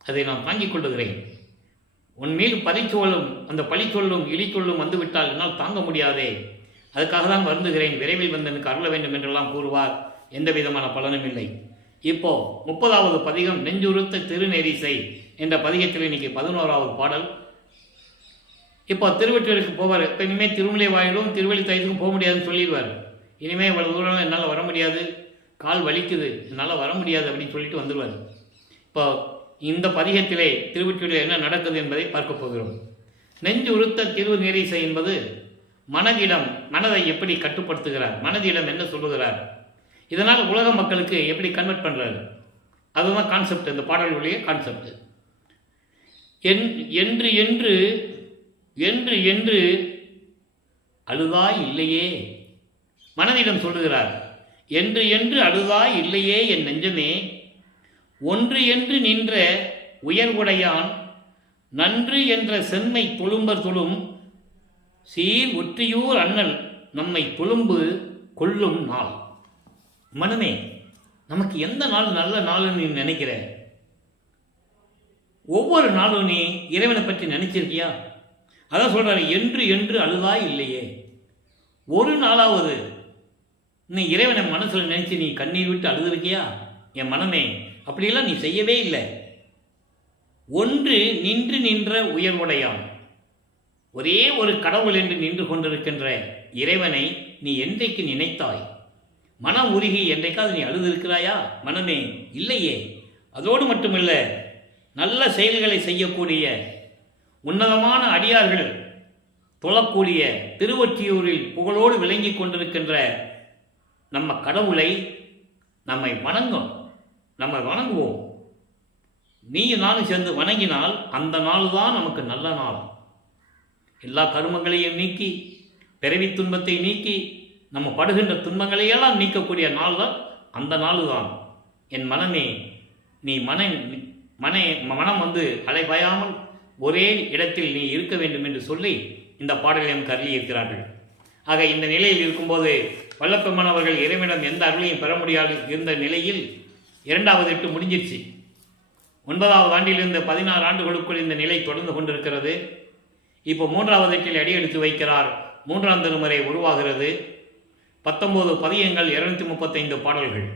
அதை நான் தாங்கிக் கொள்ளுகிறேன். உன் மீது பழிச்சொல்லும் அந்த பழிச்சொல்லும் இழிச்சொல்லும் வந்துவிட்டால் என்னால் தாங்க முடியாதே, அதுக்காக தான் வருந்துகிறேன், விரைவில் வந்து எனக்கு அருள வேண்டும் என்றெல்லாம் கூறுவார். எந்த விதமான பலனும் இல்லை. இப்போ 30வது பதிகம் நெஞ்சுறுத்த திருநெறிசை என்ற பதிகத்தில் இன்னைக்கு 11வது பாடல். இப்போ திருவெற்றியூருக்கு போவார். இப்போ இனிமேல் திருமலை வாயிலும் திருவள்ளி தாயத்துக்கும் போக முடியாதுன்னு சொல்லிடுவார். இனிமேல் இவ்வளவு தூரம் என்னால் வர முடியாது, கால் வலிக்குது, என்னால் வர முடியாது அப்படின்னு சொல்லிட்டு வந்துடுவார். இப்போ இந்த பதிகத்திலே திருவெற்றியூரில் என்ன நடக்குது என்பதை பார்க்க போகிறோம். நெஞ்சு உறுத்த திருநெறிசை என்பது மனதை எப்படி கட்டுப்படுத்துகிறார், மனதிடம் என்ன சொல்லுகிறார், இதனால் உலக மக்களுக்கு எப்படி கன்வெர்ட் பண்ணுறாரு, அதுதான் கான்செப்ட், இந்த பாடல்களுடைய கான்செப்ட். என்று என்று என்று என்று அழுதாய் இல்லையே, மனதிடம் சொல்லுகிறார். என்று என்று அழுதாய் இல்லையே என் நெஞ்சமே, ஒன்று என்று நின்ற உயர்வுடையான் நன்று என்ற செம்மை தொழும்பர் தொழும் சீர் ஒற்றியூர் அண்ணல் நம்மை தொழும்பு கொள்ளும் நாள். மனமே, நமக்கு எந்த நாள் நல்ல நாள்னு நீ நினைக்கிற? ஒவ்வொரு நாளும் நீ இறைவனை பற்றி நினைச்சிருக்கியா? அதான் சொல்றாரு, என்று என்று அழுதாய் இல்லையே. ஒரு நாளாவது நீ இறைவனை மனசுல நினைச்சு நீ கண்ணீர் விட்டு அழுதுருக்கியா? என் மனமே, அப்படியெல்லாம் நீ செய்யவே இல்லை. ஒன்று நின்று நின்ற உயர்வுடையான், ஒரே ஒரு கடவுள் என்று நின்று கொண்டிருக்கின்ற இறைவனை நீ என்றைக்கு நினைத்தாய்? மனம் உருகி என்றைக்காவது நீ அழுதிருக்கிறாயா? மனமே, இல்லையே. அதோடு மட்டுமல்ல, நல்ல செயல்களை செய்யக்கூடிய உன்னதமான அடியார்கள் தொழக்கூடிய திருவொற்றியூரில் புகழோடு விளங்கி கொண்டிருக்கின்ற நம்ம கடவுளை நம்ம வணங்குவோம். நீயும் நானும் சேர்ந்து வணங்கினால் அந்த நாள் தான் நமக்கு நல்ல நாள். எல்லா கருமங்களையும் நீக்கி, பிறவி துன்பத்தை நீக்கி, நம்ம படுகின்ற துன்பங்களையெல்லாம் நீக்கக்கூடிய நாள் தான் அந்த நாள் தான். என் மனமே, நீ மனம் அலைபாயாமல் ஒரே இடத்தில் நீ இருக்க வேண்டும் என்று சொல்லி இந்த பாடலையும் கருதி இருக்கிறார்கள். ஆக இந்த நிலையில் இருக்கும்போது வல்லப்பெருமான் அவர்கள் இறைவனிடம் எந்த அருளையும் பெற முடியாது இருந்த நிலையில் 2வது எட்டு முடிஞ்சிருச்சு. 9வது ஆண்டிலிருந்து 16 ஆண்டுகளுக்குள் இந்த நிலை தொடர்ந்து கொண்டிருக்கிறது. இப்போ 3வது எட்டில் அடியெடுத்து வைக்கிறார். 3ஆம் திருமுறை உருவாகிறது. 19 பதியங்கள், 235 பாடல்கள்,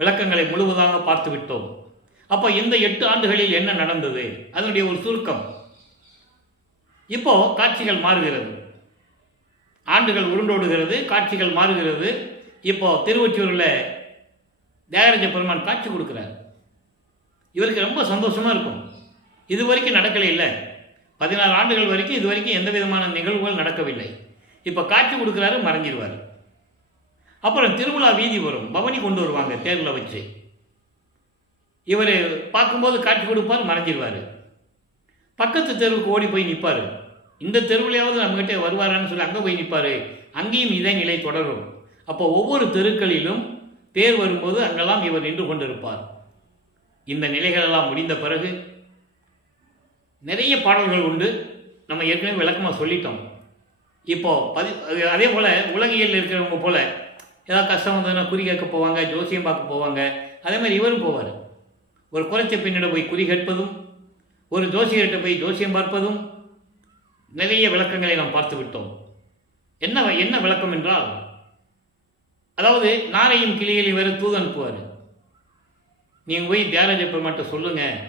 விளக்கங்களை முழுவதாக பார்த்து விட்டோம். அப்போ இந்த 8 ஆண்டுகளில் என்ன நடந்தது, அதனுடைய ஒரு சுருக்கம். இப்போ காட்சிகள் மாறுகிறது, ஆண்டுகள் உருண்டோடுகிறது, காட்சிகள் மாறுகிறது. இப்போ திருவொற்றியூரில் தியாகராஜ பெருமான் காட்சி கொடுக்கிறார். இவருக்கு ரொம்ப சந்தோஷமா இருக்கும். இது வரைக்கும் நடக்கலை இல்லை, 16 ஆண்டுகள் வரைக்கும் இது வரைக்கும் எந்த விதமான நிகழ்வுகள் நடக்கவில்லை. இப்போ காட்சி கொடுக்குறாரு, மறைஞ்சிருவார். அப்புறம் திருவிழா வீதி வரும், பவனி கொண்டு வருவாங்க தேரில் வச்சு. இவர் பார்க்கும்போது காட்சி கொடுப்பார், மறைஞ்சிருவார். பக்கத்து தெருவுக்கு ஓடி போய் நிற்பார். இந்த தெருவிலையாவது நம்மகிட்ட வருவாரான்னு சொல்லி அங்கே போய் நிற்பார். அங்கேயும் இதே நிலை தொடரும். அப்போ ஒவ்வொரு தெருக்களிலும் தேர் வரும்போது அங்கெல்லாம் இவர் நின்று கொண்டிருப்பார். இந்த நிலைகளெல்லாம் முடிந்த பிறகு நிறைய பாடல்கள் உண்டு. நம்ம ஏற்கனவே விளக்கமாக சொல்லிட்டோம். இப்போது அதே போல் உலகியல் இருக்கிறவங்க போல் ஏதாவது கஷ்டம் வந்ததுன்னா குறி கேட்க போவாங்க, ஜோசியம் பார்க்க போவாங்க. அதே மாதிரி இவரும் போவார். ஒரு குறைச்ச பெண்ணிடம் போய் குறி கேட்பதும், ஒரு ஜோசியர்கிட்ட போய் ஜோசியம் பார்ப்பதும், நிறைய விளக்கங்களை நாம் பார்த்து விட்டோம். என்ன விளக்கம் என்றால், அதாவது நாரையும் கிளிகளையும் வேறு தூது அனுப்புவார். நீங்கள் போய் தியாகராஜ பெருமாட்ட சொல்லுங்கள்,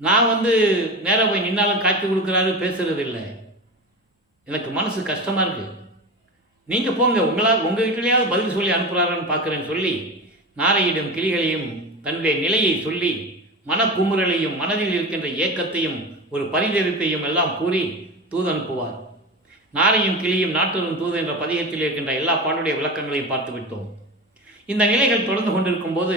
நான் நேராக போய் நின்னாலும் காட்சி கொடுக்குறாரு, பேசுறது இல்லை, எனக்கு மனசு கஷ்டமாக இருக்குது, நீங்கள் போங்க, உங்கள் வீட்டிலேயாவது பதில் சொல்லி அனுப்புகிறாரான்னு பார்க்குறேன்னு சொல்லி நாரையிடம் கிளிகளையும் தன்னுடைய நிலையை சொல்லி மனக்குமுறலையும் மனதில் இருக்கின்ற ஏக்கத்தையும் ஒரு பரிதவிப்பையும் எல்லாம் கூறி தூது அனுப்புவார். நாரையும் கிளியும் நாட்டரும் தூது என்ற பதிகத்தில் இருக்கின்ற எல்லா பாடலுடைய விளக்கங்களையும் பார்த்து விட்டோம். இந்த நிலைகள் தொடர்ந்து கொண்டிருக்கும் போது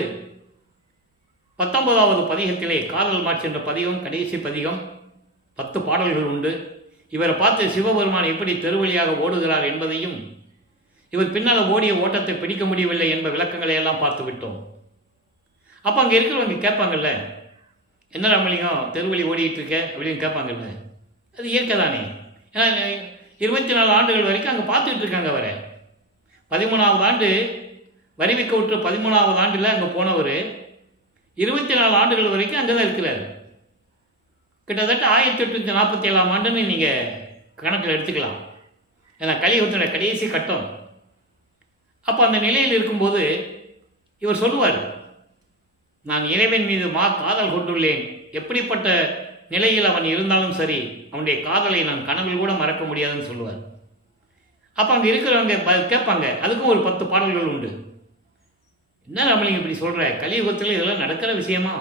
19வது பதிகத்திலே காதல் மாட்சி என்ற பதிகம் கடைசி பதிகம். 10 பாடல்கள் உண்டு. இவரை பார்த்து சிவபெருமான் எப்படி தெருவழியாக ஓடுகிறார் என்பதையும், இவர் பின்னால் ஓடிய ஓட்டத்தை பிடிக்க முடியவில்லை என்ப விளக்கங்களை எல்லாம் பார்த்து விட்டோம். அப்போ அங்கே இருக்கிறவங்க கேட்பாங்கல்ல, என்ன ராமலிங்கம் தெருவழி ஓடிக்கிட்டு இருக்க அப்படின்னு கேட்பாங்கல்ல. அது இயற்கை தானே. ஏன்னா 24 ஆண்டுகள் வரைக்கும் அங்கே பார்த்துக்கிட்டு இருக்காங்க. அவரை 13வது ஆண்டு வரிவிக்க விட்டு 13வது ஆண்டில் அங்கே போனவர் 24 ஆண்டுகள் வரைக்கும் அங்கே தான் இருக்கிறார். கிட்டத்தட்ட 1847ஆம் ஆண்டுன்னு நீங்கள் கணக்கில் எடுத்துக்கலாம். ஏன்னா கலியுகத்தோட கடைசி கட்டம். அப்போ அந்த நிலையில் இருக்கும்போது இவர் சொல்லுவார், நான் இறைவன் மீது காதல் கொண்டுள்ளேன். எப்படிப்பட்ட நிலையில் அவன் இருந்தாலும் சரி, அவனுடைய காதலை நான் கனவில் கூட மறக்க முடியாதுன்னு சொல்லுவார். அப்போ அங்கே இருக்கிறவங்க கேட்பாங்க. அதுக்கும் ஒரு 10 பாடல்கள் உண்டு. என்ன ராமலிங்கம் இப்படி சொல்கிற, கலியுகத்தில் இதெல்லாம் நடக்கிற விஷயமா?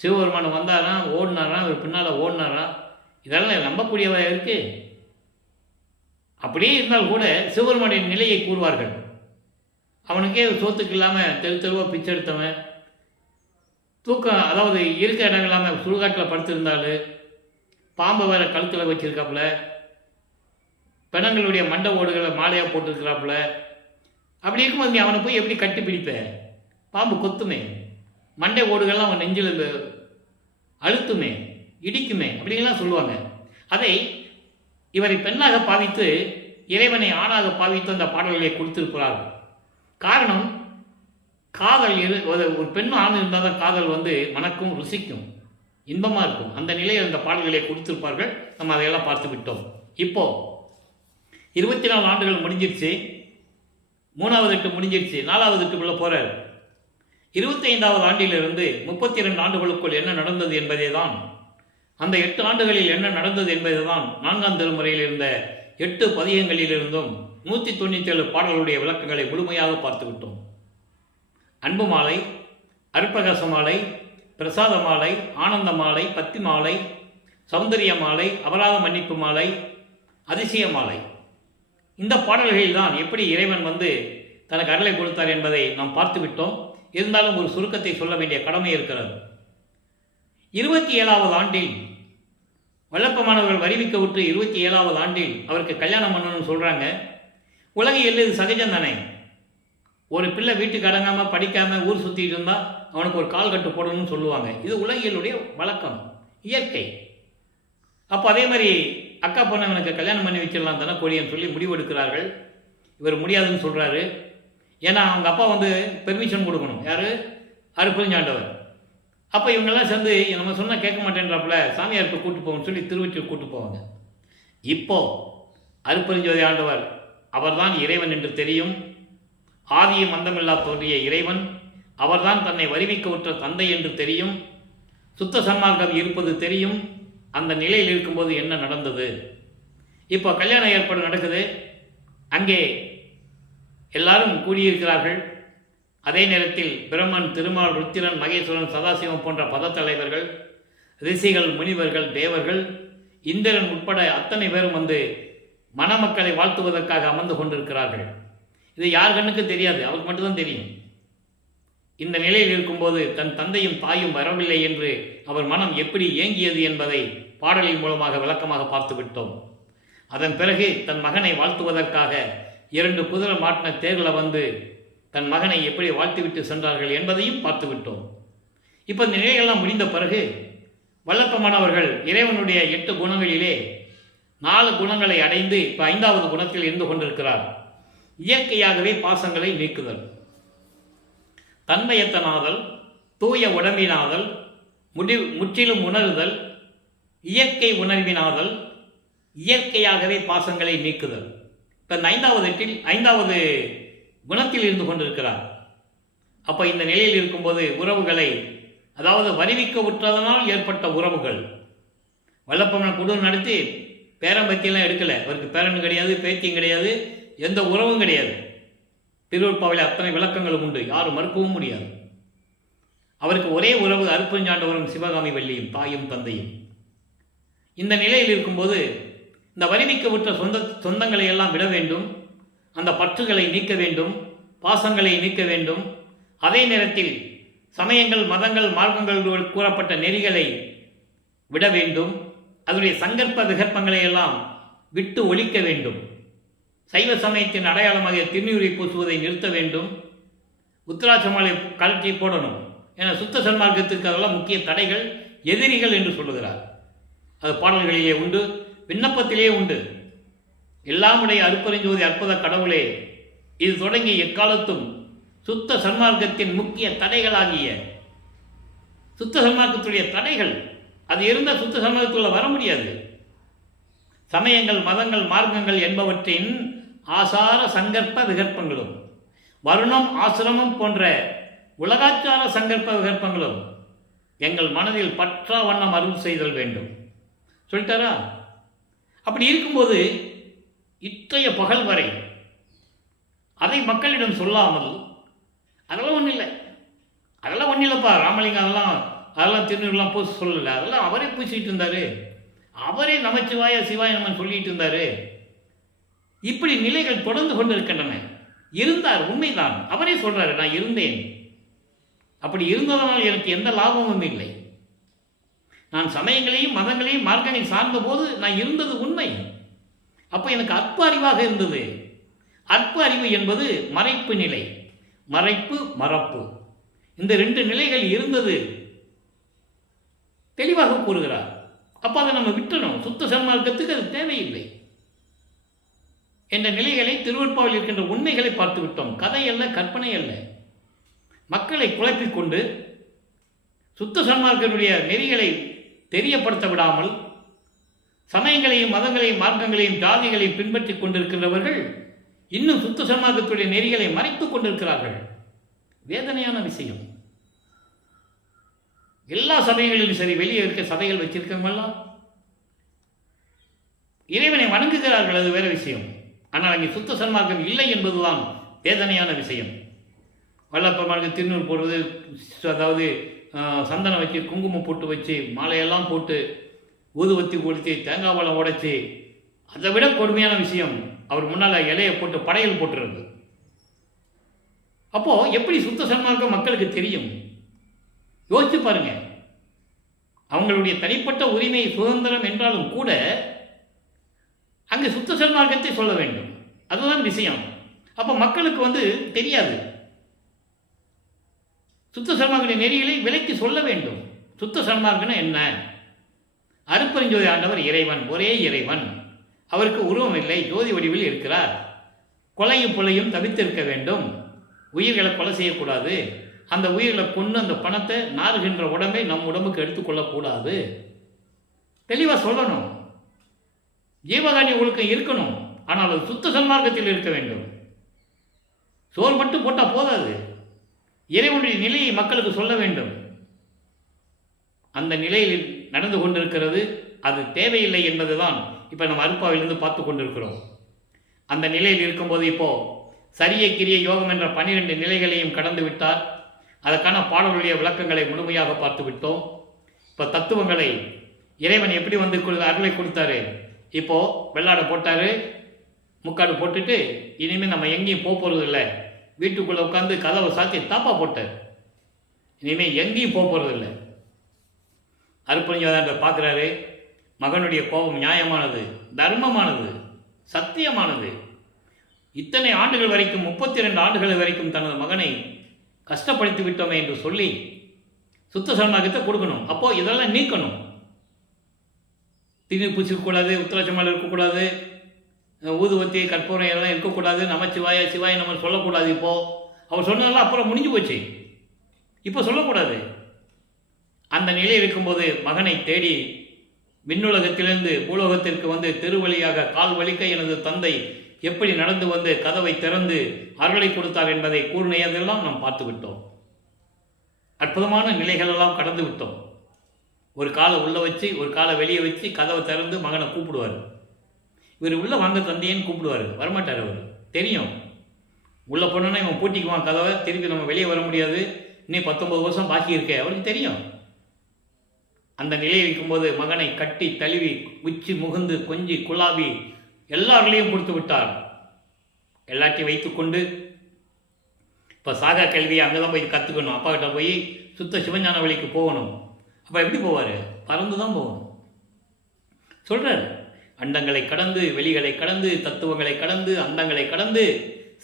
சிவபெருமான் வந்தாராம், ஓடினாராம், இவர் பின்னால் ஓடினாராம், இதெல்லாம் நம்பக்கூடியவா இருக்கு? அப்படியே இருந்தால் கூட சிவபெருமானுடைய நிலையை கூறுவார்கள். அவனுக்கே சோத்துக்கு இல்லாமல் தெருவாக பிச்சை எடுத்தவன், தூக்கம் அதாவது இருக்க இடம் இல்லாமல் சுடுகாட்டில் படுத்திருந்தாலும், பாம்பை வேற கழுத்தில் வச்சிருக்காப்புல, பிணங்களுடைய மண்டை ஓடுகளை மாலையாக போட்டிருக்கிறாப்புல. அப்படி இருக்கும்போது நீ அவனை போய் எப்படி கட்டி பிடிப்ப? பாம்பு கொத்துமே, மண்டை ஓடுகள்லாம் அவன் நெஞ்சில் அழுத்துமே, இடிக்குமே அப்படின்லாம் சொல்லுவாங்க. அதை இவரை பெண்ணாக பாவித்து இறைவனை ஆணாக பாவித்து அந்த பாடல்களை கொடுத்திருக்கிறார்கள். காரணம், காதல் ஒரு பெண் ஆண் இருந்தால் தான் காதல் மணக்கும், ருசிக்கும், இன்பமாக இருக்கும். அந்த நிலையில் அந்த பாடல்களை கொடுத்திருப்பார்கள். நம்ம அதையெல்லாம் பார்த்து விட்டோம். இப்போ 24 ஆண்டுகள் முடிஞ்சிருச்சு. 3வது எட்டு முடிஞ்சிருச்சு. 4வது எட்டுக்குள்ளே போகிறார். 25வது ஆண்டிலிருந்து 32 ஆண்டுகளுக்குள் என்ன நடந்தது என்பதே தான், அந்த 8 ஆண்டுகளில் என்ன நடந்தது என்பதை தான் 4ஆம் திருமுறையில் இருந்த 8 பதிகங்களிலிருந்தும் 197 பாடல்களுடைய விளக்கங்களை முழுமையாக பார்த்து விட்டோம். அன்பு மாலை, அருட்பிரகாச மாலை, பிரசாத மாலை, ஆனந்த மாலை, பத்தி மாலை, சௌந்தரிய மாலை, அபராத மன்னிப்பு மாலை, அதிசய மாலை, இந்த பாடல்களில் தான் எப்படி இறைவன் தனக்கு அருளை கொடுத்தார் என்பதை நாம் பார்த்து விட்டோம். இருந்தாலும் ஒரு சுருக்கத்தை சொல்ல வேண்டிய கடமை இருக்கிறது. 27வது ஆண்டில் வல்லப்பமானவர்கள் வரிவிக்க விட்டு 27வது ஆண்டில் அவருக்கு கல்யாணம் பண்ணணும்னு சொல்கிறாங்க. உலகில் இது சகஜம் தானே. ஒரு பிள்ளை வீட்டுக்கு அடங்காமல் படிக்காமல் ஊர் சுற்றிட்டு இருந்தால் அவனுக்கு ஒரு கால் கட்டு போடணும்னு சொல்லுவாங்க. இது உலகியலுடைய வழக்கம், இயற்கை. அப்போ அதே மாதிரி அக்கா பொண்ணு அவனுக்கு கல்யாணம் பண்ணி வச்சிடலாம் தானே கொடியன்னு சொல்லி முடிவெடுக்கிறார்கள். இவர் முடியாதுன்னு சொல்கிறாரு. ஏன்னா அவங்க அப்பா பெர்மிஷன் கொடுக்கணும். யார்? அருட்பெருஞ்சாண்டவர். அப்போ இவங்கெல்லாம் சேர்ந்து நம்ம சொன்னால் கேட்க மாட்டேன்றாப்புல, சாமியார்கிட்ட கூட்டு போவோம்னு சொல்லி திருவொற்றியூர் கூட்டு போவாங்க. இப்போது அருட்பெருஞ்சோதி ஆண்டவர் அவர்தான் இறைவன் என்று தெரியும். ஆதியும் அந்தமில்லா தோன்றிய இறைவன் அவர்தான் தன்னை வருவிக்க உற்ற தந்தை என்று தெரியும். சுத்த சன்மார்க்கம் இருப்பது தெரியும். அந்த நிலையில் இருக்கும்போது என்ன நடந்தது? இப்போ கல்யாண ஏற்பாடு நடக்குது. அங்கே எல்லாரும் கூடியிருக்கிறார்கள். அதே நேரத்தில் பிரம்மன், திருமால், ருத்திரன், மகேஸ்வரன், சதாசிவம் போன்ற பதத்தலைவர்கள், ரிஷிகள், முனிவர்கள், தேவர்கள், இந்திரன் உட்பட அத்தனை பேரும் மணமக்களை வாழ்த்துவதற்காக அமர்ந்து கொண்டிருக்கிறார்கள். இது யார் கண்ணுக்கு தெரியாது, அவருக்கு மட்டும்தான் தெரியும். இந்த நிலையில் இருக்கும்போது தன் தந்தையும் தாயும் வரவில்லை என்று அவர் மனம் எப்படி ஏங்கியது என்பதை பாடலின் மூலமாக விளக்கமாக பார்த்து விட்டோம். அதன் பிறகு தன் மகனை வாழ்த்துவதற்காக 2 குதிரை மாட்டின தேர்களை வந்து தன் மகனை எப்படி வாழ்த்திவிட்டு சென்றார்கள் என்பதையும் பார்த்து விட்டோம். இப்போ இந்த நிலைகள்லாம் முடிந்த பிறகு வல்லப்பமானவர்கள் இறைவனுடைய 8 குணங்களிலே 4 குணங்களை அடைந்து இப்போ 5வது குணத்தில் இருந்து கொண்டிருக்கிறார். இயற்கையாகவே பாசங்களை நீக்குதல், தன்மையத்தனாதல், தூய உடம்பினாதல், முற்றிலும் உணர்தல், இயற்கை உணர்வினாதல், இயற்கையாகவே பாசங்களை நீக்குதல். இப்போ இந்த 5வது குணத்தில் இருந்து கொண்டிருக்கிறார். அப்போ இந்த நிலையில் இருக்கும்போது உறவுகளை, அதாவது வருவிக்க உற்றதனால் ஏற்பட்ட உறவுகள், வல்லப்பமன் குடும்பம் நடத்தி பேரம்பத்தியெல்லாம் எடுக்கலை. அவருக்கு பேரன் கிடையாது, பேத்தியும் கிடையாது, எந்த உறவும் கிடையாது. திருவருட்பாவிலே அத்தனை விளக்கங்களும் உண்டு, யாரும் மறுக்கவும் முடியாது. அவருக்கு ஒரே உறவு அருப்பஞ்சாண்டவரும் சிவகாமி வள்ளியும், தாயும் தந்தையும். இந்த நிலையில் இருக்கும்போது இந்த வருவிக்க விட்ட சொந்தங்களை எல்லாம் விட வேண்டும், அந்த பற்றுகளை நீக்க வேண்டும், பாசங்களை நீக்க வேண்டும். அதே நேரத்தில் சமயங்கள், மதங்கள், மார்க்கங்கள் கூறப்பட்ட நெறிகளை விட வேண்டும். அதனுடைய சங்கற்ப விகற்பங்களை எல்லாம் விட்டு ஒழிக்க வேண்டும். சைவ சமயத்தின் அடையாளமாக திருநீரை பூசுவதை நிறுத்த வேண்டும். உத்திராட்சமாலை கழற்றி போடணும். ஏன்னா சுத்த சன்மார்க்கத்திற்கு அதெல்லாம் முக்கிய தடைகள், எதிரிகள் என்று சொல்லுகிறார். அது பாடல்களிலே உண்டு, விண்ணப்பத்திலே உண்டு. எல்லாமுடைய அருப்பெருஞ்சோதி அற்புத கடவுளே, இது தொடங்கி எக்காலத்தும் சுத்த சன்மார்க்கத்தின் முக்கிய தடைகளாகிய சுத்த சன்மார்க்கத்துடைய தடைகள், அது இருந்தால் சுத்த சன்மார்க்கத்துக்குள்ள வர முடியாது. சமயங்கள், மதங்கள், மார்க்கங்கள் என்பவற்றின் ஆசார சங்கற்ப விகற்பங்களும், வருணம், ஆசிரமம் போன்ற உலகாச்சார சங்கற்ப விகற்பங்களும் எங்கள் மனதில் பற்றா வண்ணம் அருள் செய்தல் வேண்டும் சொல்லிட்டாரா? அப்படி இருக்கும்போது இத்தகைய பகல் வரை அதை மக்களிடம் சொல்லாமல், அதெல்லாம் ஒன்றும் இல்லை, அதெல்லாம் ஒன்றும் இல்லைப்பா, ராமலிங்கம் அதெல்லாம் திருநூறுலாம் பூச சொல்லலை, அதெல்லாம் அவரே பூசிட்டு இருந்தார், அவரே நமச்சிவாய சிவாய நம்ம சொல்லிட்டு இருந்தார். இப்படி நிலைகள் தொடர்ந்து கொண்டு இருக்கின்றன. இருந்தார், உண்மைதான், அவரே சொல்றாரு, நான் இருந்தேன். அப்படி இருந்ததனால் எனக்கு எந்த லாபமும் இல்லை. நான் சமயங்களையும் மதங்களையும் மார்க்கங்களையும் சார்ந்த போது நான் இருந்தது உண்மை. அப்போ எனக்கு அற்ப அறிவாக இருந்தது. அற்ப அறிவு என்பது மறைப்பு நிலை, மறைப்பு, மறப்பு, இந்த 2 நிலைகள் இருந்தது தெளிவாக கூறுகிறார். அப்போ அதை நம்ம விட்டணும். சுத்த சன்மார்க்கத்துக்கு அது தேவையில்லை என்ற நிலைகளை திருவருட்பாவில் இருக்கின்ற உண்மைகளை பார்த்து விட்டோம். கதை அல்ல, கற்பனை அல்ல. மக்களை குழப்பிக்கொண்டு சுத்த சன்மார்க்கனுடைய நெறிகளை தெரியப்படுத்த விடாமல் சமயங்களையும் மதங்களையும் மார்க்கங்களையும் ஜாதிகளையும் பின்பற்றி கொண்டிருக்கின்றவர்கள் இன்னும் சுத்த சன்மார்க்கத்துடைய நெறிகளை மறைத்துக் கொண்டிருக்கிறார்கள். வேதனையான விஷயம். எல்லா சபைகளிலும் சரி, வெளியே இருக்க சபைகள் வச்சிருக்கவங்கெல்லாம் இறைவனை வணங்குகிறார்கள், அது வேற விஷயம். ஆனால் அங்கே சுத்த சன்மார்க்கம் இல்லை என்பதுதான் வேதனையான விஷயம். வல்லப்பெருமானுக்கு திருநூறு போடுவது, அதாவது சந்தனம் வச்சு, குங்குமம் போட்டு வச்சு, மாலையெல்லாம் போட்டு, ஊதுவத்தி கொடுத்து, தேங்காய் பழம் உடைச்சி, அதை விட கொடுமையான விஷயம் அவர் முன்னால் இலையை போட்டு படையல் போட்டுறது. அப்போ எப்படி சுத்த சன்மார்க்கம் மக்களுக்கு தெரியும்? யோசிச்சு பாருங்க. அவங்களுடைய தனிப்பட்ட உரிமை, சுதந்திரம் என்றாலும் கூட அங்கு சுத்த சன்மார்க்கத்தை சொல்ல வேண்டும். அதுதான் விஷயம். அப்போ மக்களுக்கு தெரியாது. சுத்த சன்மார்க்க நெறிகளை விலைக்கு சொல்ல வேண்டும். சுத்த சன்மார்க்கம்னா என்ன? அருட்பெருஞ்சோதி ஆண்டவர் இறைவன், ஒரே இறைவன், அவருக்கு உருவம் இல்லை, ஜோதி வடிவில் இருக்கிறார். கொலையும் கொலையும் தவிர்த்திருக்க வேண்டும். உயிர்களை கொலை செய்யக்கூடாது. அந்த உயிர்களை கொண்டு அந்த பணத்தை நாறுகின்ற உடம்பை நம் உடம்புக்கு எடுத்துக்கொள்ளக்கூடாது. தெளிவாக சொல்லணும். ஜீவகாணி ஒழுக்கம் இருக்கணும், ஆனால் அது சுத்த சன்மார்க்கத்தில் இருக்க வேண்டும். சோறு மட்டும் போட்டால் போதாது. இறைவனுடைய நிலையை மக்களுக்கு சொல்ல வேண்டும். அந்த நிலையில் நடந்து கொண்டிருக்கிறது. அது தேவையில்லை என்பதுதான் இப்போ நம்ம அருப்பாவிலிருந்து பார்த்து கொண்டிருக்கிறோம். அந்த நிலையில் இருக்கும்போது இப்போ சரிய கிரிய யோகம் என்ற 12 நிலைகளையும் கடந்து விட்டார். அதற்கான பாடலுடைய விளக்கங்களை முழுமையாக பார்த்து விட்டோம். இப்போ தத்துவங்களை இறைவன் எப்படி அருளை கொடுத்தாரு? இப்போ வெள்ளாடை போட்டாரு, முக்காடு போட்டுட்டு இனிமேல் நம்ம எங்கேயும் போகிறது இல்லை, வீட்டுக்குள்ளே உட்காந்து கதவை சாத்தி தாப்பா போட்டார். இனிமேல் எங்கேயும் போகிறது இல்லை. அருட்பெருஞ்சோதி பார்க்குறாரு, மகனுடைய கோபம் நியாயமானது, தர்மமானது, சத்தியமானது. இத்தனை ஆண்டுகள் வரைக்கும் 32 ஆண்டுகள் வரைக்கும் தனது மகனை கஷ்டப்படுத்தி விட்டோமே என்று சொல்லி சுத்த சன்மார்க்கத்தை கொடுக்கணும். அப்போ இதெல்லாம் நீக்கணும். திணி பூச்சிக்கக்கூடாது, உத்தரச்சமால் இருக்கக்கூடாது, ஊதுவத்தி கற்பூரம் இதெல்லாம் இருக்கக்கூடாது, நமச்சிவாய சிவாய நம்ம சொல்லக்கூடாது. இப்போது அவர் சொன்னதெல்லாம் அப்புறம் முடிஞ்சு போச்சு, இப்போ சொல்லக்கூடாது. அந்த நிலை இருக்கும்போது மகனை தேடி விண்ணுலகத்திலிருந்து பூலோகத்திற்கு வந்து திருவழியாக கால் வலிக்க எனது தந்தை எப்படி நடந்து வந்து கதவை திறந்து அருளை கொடுத்தார் என்பதை கூர்மையதெல்லாம் நாம் பார்த்து விட்டோம். அற்புதமான நிலைகளெல்லாம் கடந்து விட்டோம். ஒரு காலை உள்ளே வச்சு ஒரு காலை வெளியே வச்சு கதவை திறந்து மகனை கூப்பிடுவார். இவர் உள்ளே வாங்க தந்தையன்னு கூப்பிடுவார், வரமாட்டார். அவர் தெரியும் உள்ளே போனோன்னா இவன் பூட்டிக்குவான் கதவை, திருப்பி நம்ம வெளியே வர முடியாது, இன்னும் 19 வருஷம் பாக்கி இருக்கே, அவருக்கு தெரியும். அந்த நிலையை வைக்கும்போது மகனை கட்டி தழுவி உச்சி முகுந்து கொஞ்சி குலாவி எல்லாரிலையும் கொடுத்து விட்டார். எல்லாத்தையும் வைத்துக்கொண்டு இப்போ சாகா கல்வியை அங்கே தான் போய் கற்றுக்கணும். அப்பா கிட்ட போய் சுத்த சிவஞான வழிக்கு போகணும். அப்போ எப்படி போவார்? பறந்து தான் போகணும். சொல்கிறார், அண்டங்களை கடந்து வெளிகளை கடந்து தத்துவங்களை கடந்து அண்டங்களை கடந்து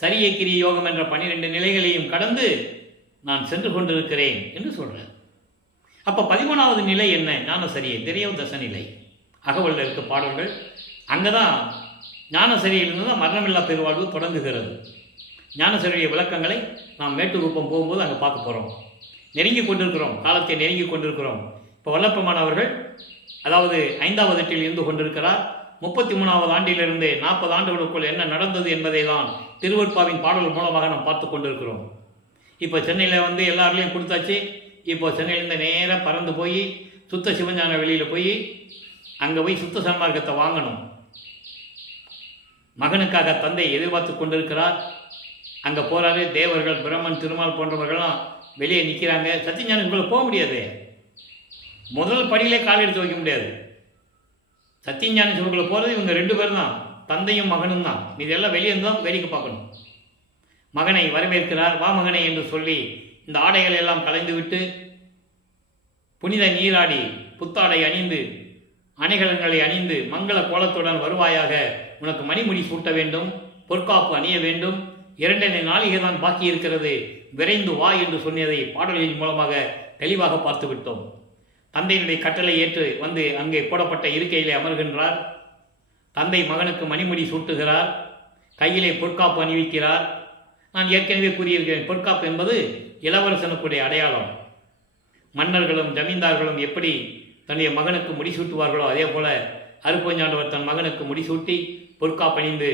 சரியை கிரிய யோகம் என்ற 12 நிலைகளையும் கடந்து நான் சென்று கொண்டிருக்கிறேன் என்று சொல்கிறார். அப்போ 13வது நிலை என்ன? ஞான சரியை தெரிய தச நிலை. அகவலில் இருக்க பாடல்கள் அங்கே தான் ஞான சரியிலிருந்து தான் மரணமில்லா பெருவாழ்வு தொடங்குகிறது. ஞான சரியுடைய விளக்கங்களை நாம் மேட்டு ரூபம் போகும்போது அங்கே பார்க்க போகிறோம். நெருங்கி கொண்டிருக்கிறோம், காலத்தை நெருங்கி கொண்டிருக்கிறோம். இப்போ வல்லப்பெருமான் அவர்கள் அதாவது 5வது எட்டில் இருந்து கொண்டிருக்கிறார். 33வது ஆண்டிலிருந்து 40 ஆண்டுகளுக்குள் என்ன நடந்தது என்பதை தான் திருவருட்பாவின் பாடல் மூலமாக நாம் பார்த்து கொண்டிருக்கிறோம். இப்போ சென்னையில் வந்து எல்லாருலேயும் கொடுத்தாச்சு. இப்போ சென்னையிலேருந்து நேராக பறந்து போய் சுத்த சிவஞான வெளியில் போய் அங்கே போய் சுத்த சன்மார்க்கத்தை வாங்கணும். மகனுக்காக தந்தை எதிர்பார்த்து கொண்டிருக்கிறார். அங்கே போகிறாரு. தேவர்கள், பிரம்மன், திருமால் போன்றவர்கள்லாம் வெளியே நிற்கிறாங்க. சத்தியஞானிக்குள்ளே போக முடியாது. முதல் படியிலே கால் எடுத்து வைக்க முடியாது. சத்தியஞானி சிவக்குள்ளே போகிறது இவங்க 2 பேர் தான், தந்தையும் மகனும் தான். இதெல்லாம் வெளியே இருந்தால் வேடிக்கை பார்க்கணும். மகனை வரவேற்கிறார். வா மகனை என்று சொல்லி இந்த ஆடைகளை எல்லாம் கலைந்துவிட்டு புனித நீராடி புத்தாடை அணிந்து அணிகலன்களை அணிந்து மங்கள கோலத்துடன் வருவாயாக, உனக்கு மணிமுடி சூட்ட வேண்டும், பொற்காப்பு அணிய வேண்டும், 2 நாளிகை தான் பாக்கி இருக்கிறது, விரைந்து வா என்று சொன்னதை பாடல்களின் மூலமாக தெளிவாக பார்த்து விட்டோம். தந்தையினுடைய கட்டளை ஏற்று வந்து அங்கே போடப்பட்ட இருக்கையிலே அமர்கின்றார். தந்தை மகனுக்கு மணிமுடி சூட்டுகிறார், கையிலே பொற்காப்பு அணிவிக்கிறார். நான் ஏற்கனவே கூறியிருக்கிறேன், பொற்காப்பு என்பது இளவரசனுக்குடைய அடையாளம். மன்னர்களும் ஜமீன்தார்களும் எப்படி தன்னுடைய மகனுக்கு முடிசூட்டுவார்களோ அதே போல அருப்பஞ்சாண்டவர் தன் மகனுக்கு முடிசூட்டி பொற்காப்பணிந்து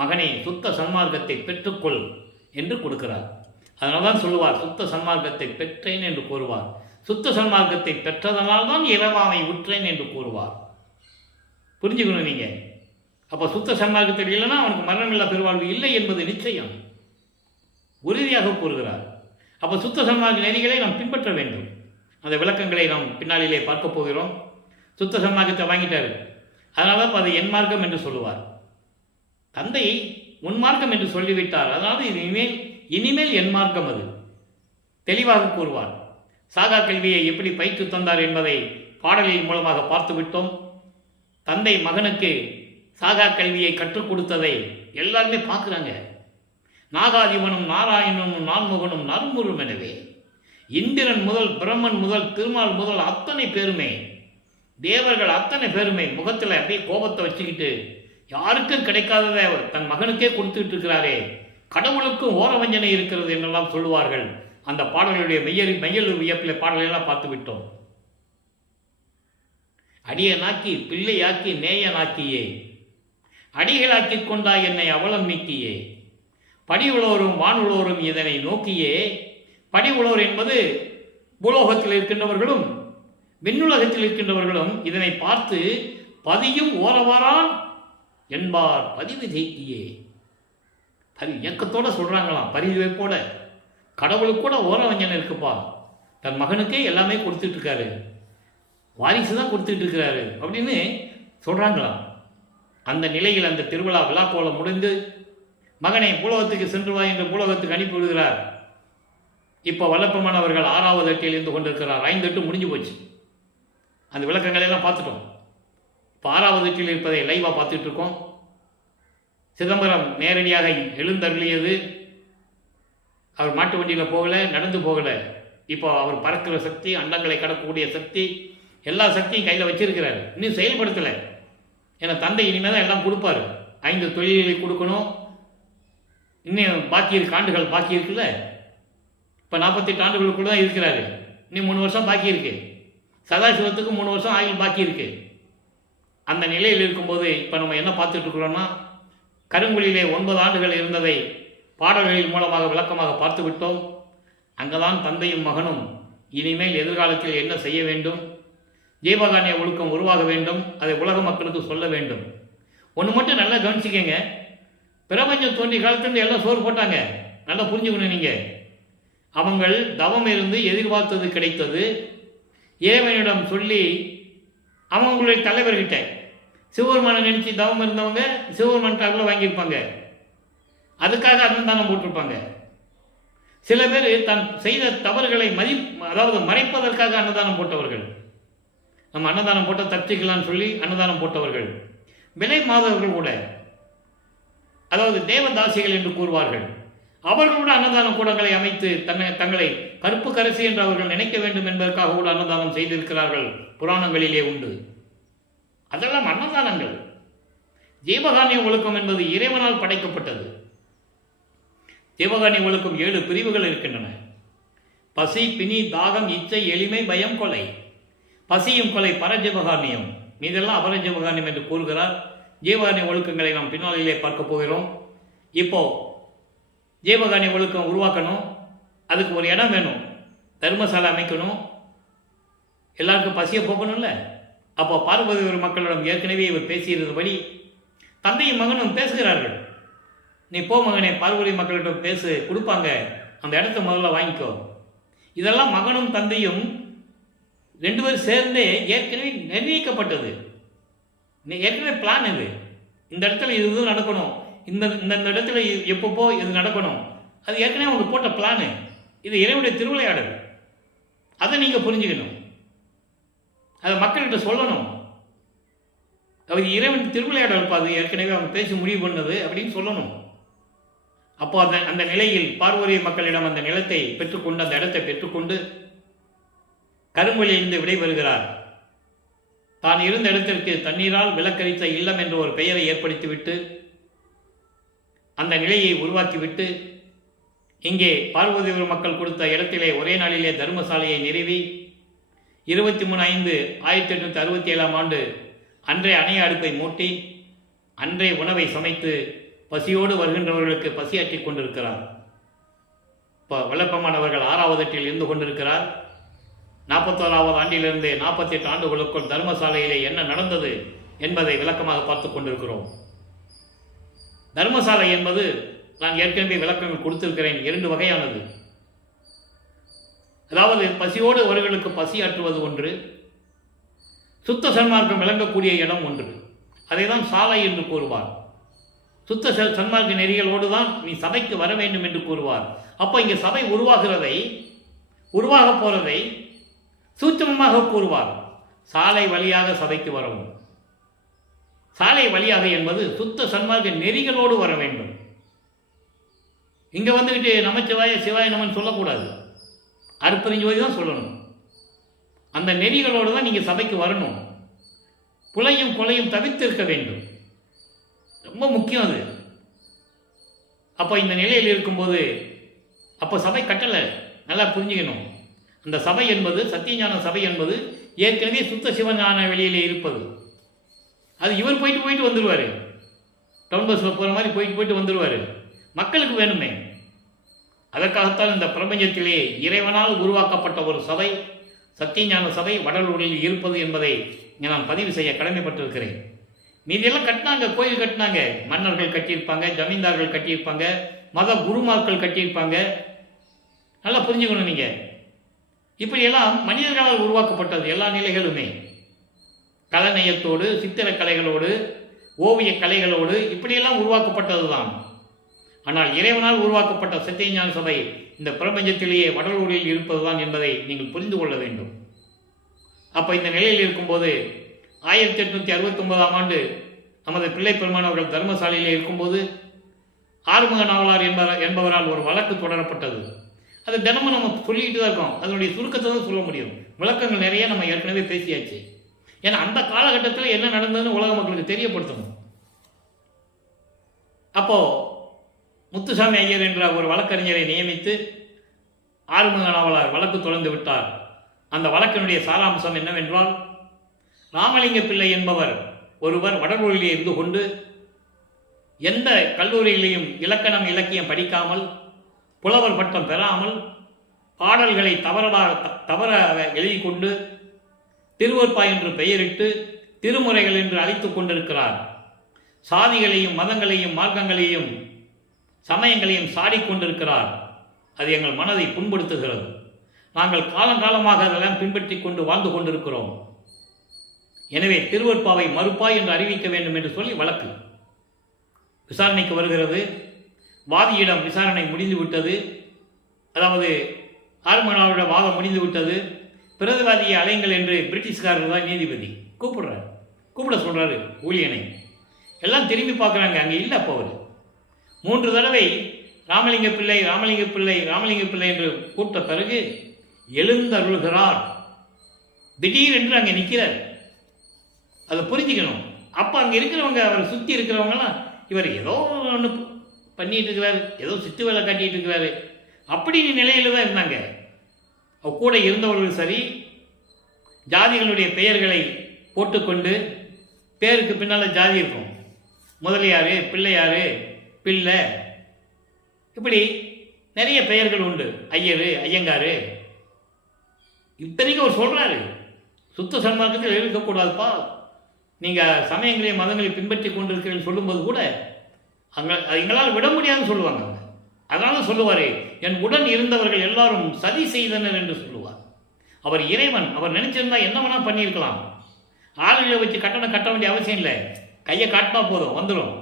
மகனை சுத்த சன்மார்க்கத்தை பெற்றுக்கொள் என்று கொடுக்கிறார். அதனால தான் சொல்லுவார், சுத்த சன்மார்க்கத்தை பெற்றேன் என்று கூறுவார். சுத்த சன்மார்க்கத்தை பெற்றதனால் தான் இறைவாமை உற்றேன் என்று கூறுவார். புரிஞ்சுக்கணும் நீங்கள். அப்போ சுத்த சன்மார்க்கத்தில் இல்லைன்னா அவனுக்கு மரணமில்லா பெருவாழ்வு இல்லை என்பது நிச்சயம், உறுதியாக கூறுகிறார். அப்போ சுத்த சன்மார்க்க நெறிகளை நாம் பின்பற்ற வேண்டும். அந்த விளக்கங்களை நாம் பின்னாளிலே பார்க்க போகிறோம். சுத்த சன்மார்க்கத்தை வாங்கிட்டார், அதனால தான் அது என் மார்க்கம் என்று சொல்லுவார். தந்தை உன் மார்க்கம் என்று சொல்லிவிட்டார், அதாவது இனிமேல் என் மார்க்கம் அது தெளிவாக கூறுவார். சாகா கல்வியை எப்படி பயிற்று தந்தார் என்பதை பாடலின் மூலமாக பார்த்து விட்டோம். தந்தை மகனுக்கு சாகா கல்வியை கற்றுக் கொடுத்ததை எல்லாருமே பார்க்குறாங்க. நாகாதிபனும் நாராயணனும் நான்முகனும் நறுமுறும் எனவே இந்திரன் முதல் பிரம்மன் முதல் திருமால் முதல் அத்தனை பேருமே, தேவர்கள் அத்தனை பேருமே முகத்தில் அப்படியே கோபத்தை வச்சுக்கிட்டு யாருக்கும் கிடைக்காததை தன் மகனுக்கே கொடுத்துட்டு இருக்கிறாரே, கடவுளுக்கும் ஓரவஞ்சனை இருக்கிறது என்றெல்லாம் சொல்லுவார்கள். அந்த பாடலுடைய மெய்யல் வியப்பில் பாடலெல்லாம் பார்த்து விட்டோம். அடியனாக்கி பிள்ளையாக்கி நேயனாக்கியே, அடிகளாக்கி கொண்டாய் என்னை அவலம் நீக்கியே, படி உழவரும் வானுழவரும் இதனை நோக்கியே. படி உழவர் என்பது பூலோகத்தில் இருக்கின்றவர்களும் விண்ணுலகத்தில் இருக்கின்றவர்களும் இதனை பார்த்து பதியும் ஓரவாரான் என்பார் பதிவு தேக்கியே. இயக்கத்தோட சொல்றாங்களாம், பரிவைப்போட. கடவுளுக்கு கூட ஓரவஞ்சனை இருக்குப்பா, தன் மகனுக்கே எல்லாமே கொடுத்துட்டு இருக்காரு, வாரிசு தான் கொடுத்துட்டு இருக்கிறாரு அப்படின்னு சொல்றாங்களாம். அந்த நிலையில் அந்த திருவிழா விழாக்கோலம் முடிந்து மகனை பூலோகத்துக்கு சென்று வா என்று பூலோகத்துக்கு அனுப்பி விடுகிறார். இப்போ வல்லப்பெருமான் அவர்கள் 6வது எட்டில் இருந்து கொண்டிருக்கிறார். 5 எட்டு முடிஞ்சு போச்சு. அந்த விளக்கங்களை எல்லாம் பார்த்துட்டோம். இப்போ 6வது வீட்டில் இருப்பதை லைவாக பார்த்துட்டு இருக்கோம். சிதம்பரம் நேரடியாக எழுந்தருளியது. அவர் மாட்டு வண்டியில் போகலை, நடந்து போகலை. இப்போ அவர் பறக்கிற சக்தி, அண்டங்களை கடக்கக்கூடிய சக்தி, எல்லா சக்தியும் கையில் வச்சிருக்கிறார். இன்னும் செயல்படுத்தலை. ஏன்னா தந்தை இனிமேல் தான் எல்லாம் கொடுப்பார். 5 தொழில்களை கொடுக்கணும். இன்னும் பாக்கி இருக்கு, ஆண்டுகள் பாக்கி இருக்குல்ல. இப்போ 48 ஆண்டுகளுக்குள்ள தான் இருக்கிறாரு. இன்னும் 3 வருஷம் பாக்கி இருக்கு. சதாசிவத்துக்கு 3 வருஷம் ஆயுள் பாக்கி இருக்கு. அந்த நிலையில் இருக்கும்போது இப்போ நம்ம என்ன பார்த்துட்டு இருக்கிறோம்னா, கருங்குழியிலே 9 ஆண்டுகள் இருந்ததை பாடல்களின் மூலமாக விளக்கமாக பார்த்து விட்டோம். அங்கதான் தந்தையும் மகனும் இனிமேல் எதிர்காலத்தில் என்ன செய்ய வேண்டும், ஜீவகாருண்ய ஒழுக்கம் உருவாக வேண்டும், அதை உலக மக்களுக்கு சொல்ல வேண்டும். ஒன்று மட்டும் நல்லா கவனிச்சிக்கங்க. பிரபஞ்சம் தோன்றிய காலத்திலிருந்து எல்லாம் சோறு போட்டாங்க. நல்லா புரிஞ்சுக்கணும். நீங்கள் அவங்கள் தவம் இருந்து எதிர்பார்த்தது கிடைத்தது. இறைவனிடம் சொல்லி அவங்களுடைய தலைவர்கிட்ட சிவபெருமானை நினைச்சு தவம் இருந்தவங்க சிவபெருமான்கிட்ட வாங்கியிருப்பாங்க. அதுக்காக அன்னதானம் போட்டிருப்பாங்க. சில பேர் தான் செய்த தவறுகளை அதாவது மறைப்பதற்காக அன்னதானம் போட்டவர்கள். நம்ம அன்னதானம் போட்ட தப்பிக்கலான்னு சொல்லி அன்னதானம் போட்டவர்கள். விலை மாதவர்கள் கூட, அதாவது தேவதாசிகள் என்று கூறுவார்கள். அவர்கள் கூட அன்னதான கூடங்களை அமைத்து தங்களை கருப்பு கரசி என்று அவர்கள் நினைக்க வேண்டும் என்பதற்காக கூட அன்னதானம் செய்திருக்கிறார்கள். புராணங்களிலே உண்டு. அதெல்லாம் அன்னதானங்கள். ஜீவகாருண்ய ஒழுக்கம் என்பது இறைவனால் படைக்கப்பட்டது. ஜீவகாருண்ய ஒழுக்கம் 7 பிரிவுகள் இருக்கின்றன. பசி, பிணி, தாகம், இச்சை, எளிமை, பயம், கொலை. பசியும் கொலை பரஜீவகாருண்யம், மீதெல்லாம் அபரஜீவகாருண்யம் என்று கூறுகிறார். ஜீவகாருண்ய ஒழுக்கங்களை நாம் பின்னாளிலே பார்க்க போகிறோம். இப்போ ஜீவகாருண்ய ஒழுக்கம் உருவாக்கணும். அதுக்கு ஒரு இடம் வேணும். தர்மசாலை அமைக்கணும். எல்லாருக்கும் பசியை போக்கணும்ல. அப்போ பார்வதி மக்களிடம் ஏற்கனவே இவர் பேசியிருந்தபடி தந்தையும் மகனும் பேசுகிறார்கள். நீ போ மகனே, பார்வதி மக்களிடம் பேசு, கொடுப்பாங்க, அந்த இடத்த முதல்ல வாங்கிக்கோ. இதெல்லாம் மகனும் தந்தையும் 2 பேரும் சேர்ந்தே ஏற்கனவே நிர்ணயிக்கப்பட்டது. ஏற்கனவே பிளான் இது. இந்த இடத்துல இது நடக்கணும், இந்த இடத்துல எப்பப்போ இது நடக்கணும், அது ஏற்கனவே அவங்க போட்ட பிளானு. இது இறைவனுடைய திருவிளையாடல். அதை நீங்கள் புரிஞ்சுக்கணும். அதை மக்கள்கிட்ட சொல்லணும். அவர் இறைவன் திருவிளையாடல் இருப்பாது, ஏற்கனவே அவங்க பேசி முடிவு பண்ணது அப்படின்னு சொல்லணும். அப்போ அந்த நிலையில் பார்வதி மக்களிடம் அந்த நிலத்தை பெற்றுக்கொண்டு, அந்த இடத்தை பெற்றுக்கொண்டு கருங்கொழியிலிருந்து விடைபெறுகிறார். தான் இருந்த இடத்திற்கு தண்ணீரால் விலக்கரித்த இல்லம் என்ற ஒரு பெயரை ஏற்படுத்திவிட்டு அந்த நிலையை உருவாக்கிவிட்டு இங்கே பார்வதி மக்கள் கொடுத்த இடத்திலே ஒரே நாளிலே தர்மசாலையை நிறுவி 23/5/1867 ஆண்டு அன்றே அணைய அடுப்பை மூட்டி அன்றே உணவை சமைத்து பசியோடு வருகின்றவர்களுக்கு பசியாற்றி கொண்டிருக்கிறார். இப்போ வல்லப்பமானவர்கள் 6வது எட்டில் இருந்து கொண்டிருக்கிறார். 41வது ஆண்டிலிருந்து 48 ஆண்டுகளுக்குள் தர்மசாலையிலே என்ன நடந்தது என்பதை விளக்கமாக பார்த்து கொண்டிருக்கிறோம். தர்மசாலை என்பது நான் ஏற்கனவே விளக்கங்கள் கொடுத்திருக்கிறேன். 2 வகையானது. அதாவது பசியோடு அவர்களுக்கு பசியாற்றுவது ஒன்று, சுத்த சன்மார்க்கம் விளங்கக்கூடிய இடம் ஒன்று. அதை தான் சாலை என்று கூறுவார். சுத்த சன்மார்க்க நெறிகளோடு தான் நீ சபைக்கு வர வேண்டும் என்று கூறுவார். அப்போ இங்கே சபை உருவாக போறதை சூட்சமமாக கூறுவார். சாலை வழியாக சபைக்கு வரவும். சாலை வழியாக என்பது சுத்த சன்மார்க்க நெறிகளோடு வர வேண்டும். இங்க வந்துக்கிட்டு நமச்சிவாய சிவாய நமன் சொல்லக்கூடாது. அருப்பறிஞ்சோதி தான் சொல்லணும். அந்த நெறிகளோடு தான் நீங்கள் சபைக்கு வரணும். புலையும் கொலையும் தவிர்த்திருக்க வேண்டும். ரொம்ப முக்கியம் அது. அப்போ இந்த நிலையில் இருக்கும்போது அப்போ சபை கட்டளை நல்லா புரிஞ்சுக்கணும். அந்த சபை என்பது சத்தியஞான சபை என்பது ஏற்கனவே சுத்த சிவஞான வெளியிலே இருப்பது. அது இவர் போயிட்டு வந்துடுவார். டவுன் பஸ்ஸில் போகிற மாதிரி போயிட்டு வந்துடுவார். மக்களுக்கு வேணுமே. அதற்காகத்தான் இந்த பிரபஞ்சத்திலே இறைவனால் உருவாக்கப்பட்ட ஒரு சபை சத்தியஞான சபை வடலூரில் இருப்பது என்பதை நான் பதிவு செய்ய கடமைப்பட்டிருக்கிறேன். மீதியெல்லாம் கட்டினாங்க, கோயில் கட்டினாங்க, மன்னர்கள் கட்டியிருப்பாங்க, ஜமீன்தார்கள் கட்டியிருப்பாங்க, மத குருமார்கள் கட்டியிருப்பாங்க. நல்லா புரிஞ்சுக்கணும் நீங்கள். இப்படியெல்லாம் மனிதர்களால் உருவாக்கப்பட்டது. எல்லா நிலைகளுமே கலைநயத்தோடு, சித்திரக்கலைகளோடு, ஓவிய கலைகளோடு இப்படியெல்லாம் உருவாக்கப்பட்டது தான். ஆனால் இறைவனால் உருவாக்கப்பட்ட சத்தியஞான சபை இந்த பிரபஞ்சத்திலேயே வடலூரில் இருப்பதுதான் என்பதை நீங்கள் புரிந்து கொள்ள வேண்டும். அப்போ இந்த நிலையில் இருக்கும்போது 1869ஆம் ஆண்டு நமது பிள்ளை பெருமான் அவர்கள் தர்மசாலையில் இருக்கும்போது ஆறுமுக நாவலார் என்பவரால் ஒரு வழக்கு தொடரப்பட்டது. அது தினமும் நம்ம சொல்லிக்கிட்டு தான் இருக்கோம். அதனுடைய சுருக்கத்தை தான் சொல்ல முடியும். விளக்கங்கள் நிறைய நம்ம ஏற்கனவே பேசியாச்சு. ஏன்னா அந்த காலகட்டத்தில் என்ன நடந்ததுன்னு உலக மக்களுக்கு தெரியப்படுத்தணும். அப்போ முத்துசாமி ஐயர் என்ற ஒரு வழக்கறிஞரை நியமித்து ஆறுமுக நாவலார் வழக்கு தொடர்ந்து விட்டார். அந்த வழக்கினுடைய சாராம்சம் என்னவென்றால், ராமலிங்க பிள்ளை என்பவர் ஒருவர் வடலூரிலே இருந்து கொண்டு எந்த கல்லூரியிலையும் இலக்கணம் இலக்கியம் படிக்காமல், புலவர் பட்டம் பெறாமல், பாடல்களை தவறாக எழுதி கொண்டு திருவொற்பா என்று பெயரிட்டு திருமுறைகள் என்று அழைத்துக் கொண்டிருக்கிறார். சாதிகளையும் மதங்களையும் மார்க்கங்களையும் சமயங்களையும் சாடிக்கொண்டிருக்கிறார். அது எங்கள் மனதை புண்படுத்துகிறது. நாங்கள் காலங்காலமாக அதெல்லாம் பின்பற்றி கொண்டு வாழ்ந்து கொண்டிருக்கிறோம். எனவே திருவொற்பாவை மறுப்பாய் என்று அறிவிக்க வேண்டும் என்று சொல்லி வழக்கு விசாரணைக்கு வருகிறது. வாதியிடம் விசாரணை முடிந்துவிட்டது. அதாவது ஆறுமுகனாவோட வாதம் முடிந்துவிட்டது. பிரதிவாதியை அலைங்கள் என்று பிரிட்டிஷ்காரர் தான் நீதிபதி கூப்பிட சொல்றாரு ஊழியனை. எல்லாம் திரும்பி பார்க்குறாங்க, அங்கே இல்லை. அப்போ அவர் 3 தடவை ராமலிங்க பிள்ளை ராமலிங்க பிள்ளை ராமலிங்க பிள்ளை என்று கூப்பிட்ட பிறகு எழுந்தருள்கிறார். திடீரென்று அங்கே நிற்கிறார். அதை புரிஞ்சுக்கணும். அப்போ அங்கே இருக்கிறவங்க, அவரை சுற்றி இருக்கிறவங்களாம், இவர் ஏதோ ஒன்று பண்ணிட்டு இருக்கிறார், ஏதோ சித்து வேலை காட்டிட்டு இருக்கிறாரு அப்படி நிலையில தான் இருந்தாங்க. கூட இருந்தவர்கள் சரி, ஜாதிகளுடைய பெயர்களை போட்டுக்கொண்டு, பேருக்கு பின்னால் ஜாதி இருக்கும், முதலியார், பிள்ளையார், பிள்ளை, இப்படி நிறைய பெயர்கள் உண்டு, ஐயர், ஐயங்காரு. இத்தனைக்கும் அவர் சொல்கிறாரு, சுத்த சன்மார்க்கத்தில் இருக்கக்கூடாதுப்பா, நீங்கள் சமயங்களையும் மதங்களையும் பின்பற்றி கொண்டிருக்கிறீர்கள் சொல்லும்போது கூட எங்களால் விட முடியாதுன்னு சொல்லுவாங்க. அதனால சொல்லுவார், என் உடன் இருந்தவர்கள் எல்லாரும் சதி செய்தனர் என்று சொல்லுவார். அவர் இறைவன், அவர் நினைச்சிருந்தா என்ன வேணா பண்ணியிருக்கலாம். ஆளுகளை வச்சு கட்டணம் கட்ட வேண்டிய அவசியம் இல்லை, கையை காட்டினா போதும் வந்துடும்.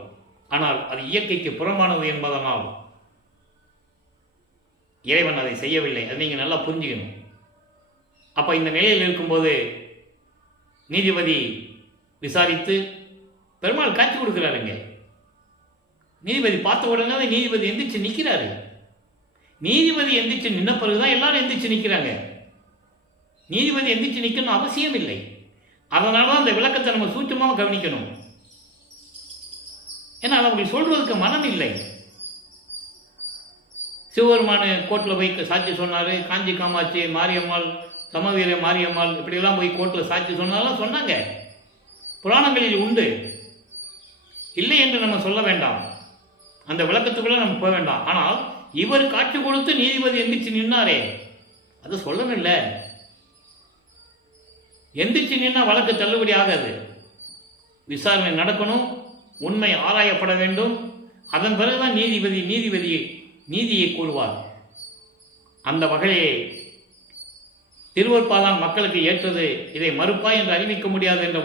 ஆனால் அது இயற்கைக்கு புறம்பானது என்பதனால் இறைவன் அதை செய்யவில்லை. அதை நீங்கள் நல்லா புரிஞ்சுக்கணும். அப்போ இந்த நிலையில் இருக்கும்போது நீதிபதி விசாரித்து பெருமாள் காட்சி கொடுக்குறாருங்க. நீதிபதி பார்த்த உடனே நீதிபதி எந்திரிச்சு நிற்கிறாரு. நீதிபதி எந்திரிச்சு நின்ன பிறகுதான் எல்லாரும் எந்திரிச்சு நிற்கிறாங்க. நீதிபதி எந்திரிச்சு நிற்கணும் அவசியம் இல்லை. அதனால தான் அந்த விளக்கத்தை நம்ம சூட்சமாக கவனிக்கணும். ஏன்னா அதை அப்படி சொல்றதுக்கு மனம் இல்லை. சிவபெருமான கோர்ட்டில் போய் சாட்சி சொன்னார். காஞ்சி காமாட்சி, மாரியம்மாள், சமவீர மாரியம்மாள் இப்படியெல்லாம் போய் கோர்ட்டில் சாட்சி சொன்னாலும் சொன்னாங்க. புராணங்களில் உண்டு, இல்லை என்று நம்ம சொல்ல வேண்டாம். அந்த விளக்கத்துக்குள்ள நம்ம போக வேண்டாம். ஆனால் இவர் காட்சி கொடுத்து நீதிபதி எந்திரிச்சு நின்னாரே, அது சொல்லணும். இல்லை, எந்திரிச்சு நின்னா வழக்கு தள்ளுபடி ஆகாது. விசாரணை நடக்கணும், உண்மை ஆராயப்பட வேண்டும். அதன் பிறகுதான் நீதிபதி நீதியை கூறுவார். அந்த வகையை திருவொற்பாதான் மக்களுக்கு ஏற்றது, இதை மறுப்பா என்று அறிவிக்க முடியாது என்ற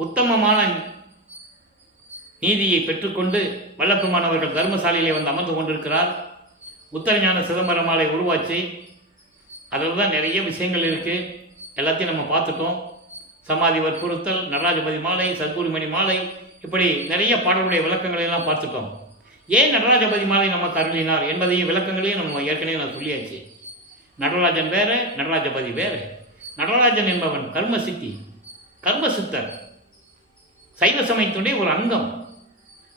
உத்தமமான நீதியை பெற்றுக்கொண்டு வல்லப்பெருமானவர்கள் தர்மசாலையிலே வந்து அமர்ந்து கொண்டிருக்கிறார். உத்தரஞான சிதம்பரம் மாலை உருவாச்சு. அதில் தான் நிறைய விஷயங்கள் இருக்குது. எல்லாத்தையும் நம்ம பார்த்துட்டோம். சமாதி வற்புறுத்தல், நடராஜபதி மாலை, சத்குருமணி மாலை, இப்படி நிறைய பாடலுடைய விளக்கங்களை எல்லாம் பார்த்துட்டோம். ஏன் நடராஜபதி மாலை நமக்கு அருளினார் என்பதையும் விளக்கங்களையும் நம்ம ஏற்கனவே நான் சொல்லியாச்சு. நடராஜன் வேற, நடராஜபதி வேற. நடராஜன் என்பவன் கர்மசித்தர், சைவ சமயத்துடைய ஒரு அங்கம்.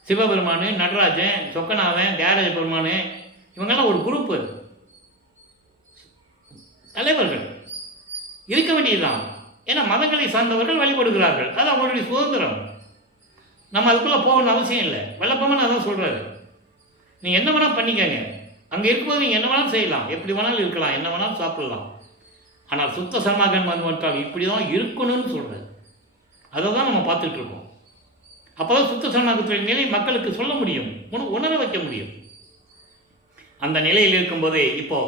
சிவபெருமானு, நடராஜன், சொக்கநாதன், தியாகராஜ பெருமானு, இவங்கெல்லாம் ஒரு குரூப்பு, தலைவர்கள் இருக்க வேண்டியதுதான். ஏன்னா மதங்களை சார்ந்தவர்கள் வழிபடுகிறார்கள், அது அவங்களுடைய சுதந்திரம். நம்ம அதுக்குள்ளே போகணும்னு அவசியம் இல்லை. வல்லப்பெருமான் அதான் சொல்கிறாரு, நீங்கள் என்ன வேணால் பண்ணிக்கங்க. அங்கே இருக்கும்போது நீங்கள் என்ன வேணாலும் செய்யலாம், எப்படி வேணாலும் இருக்கலாம், என்ன வேணாலும் சாப்பிடலாம். ஆனால் சுத்த சமாகன் வந்துவிட்டால் இப்படி தான் இருக்கணும்னு சொல்கிறார். அதை தான் நம்ம பார்த்துட்டு இருக்கோம். அப்போ தான் சுத்த சமாகத்துடைய நிலை மக்களுக்கு சொல்ல முடியும், உணர வைக்க முடியும். அந்த நிலையில் இருக்கும்போதே இப்போ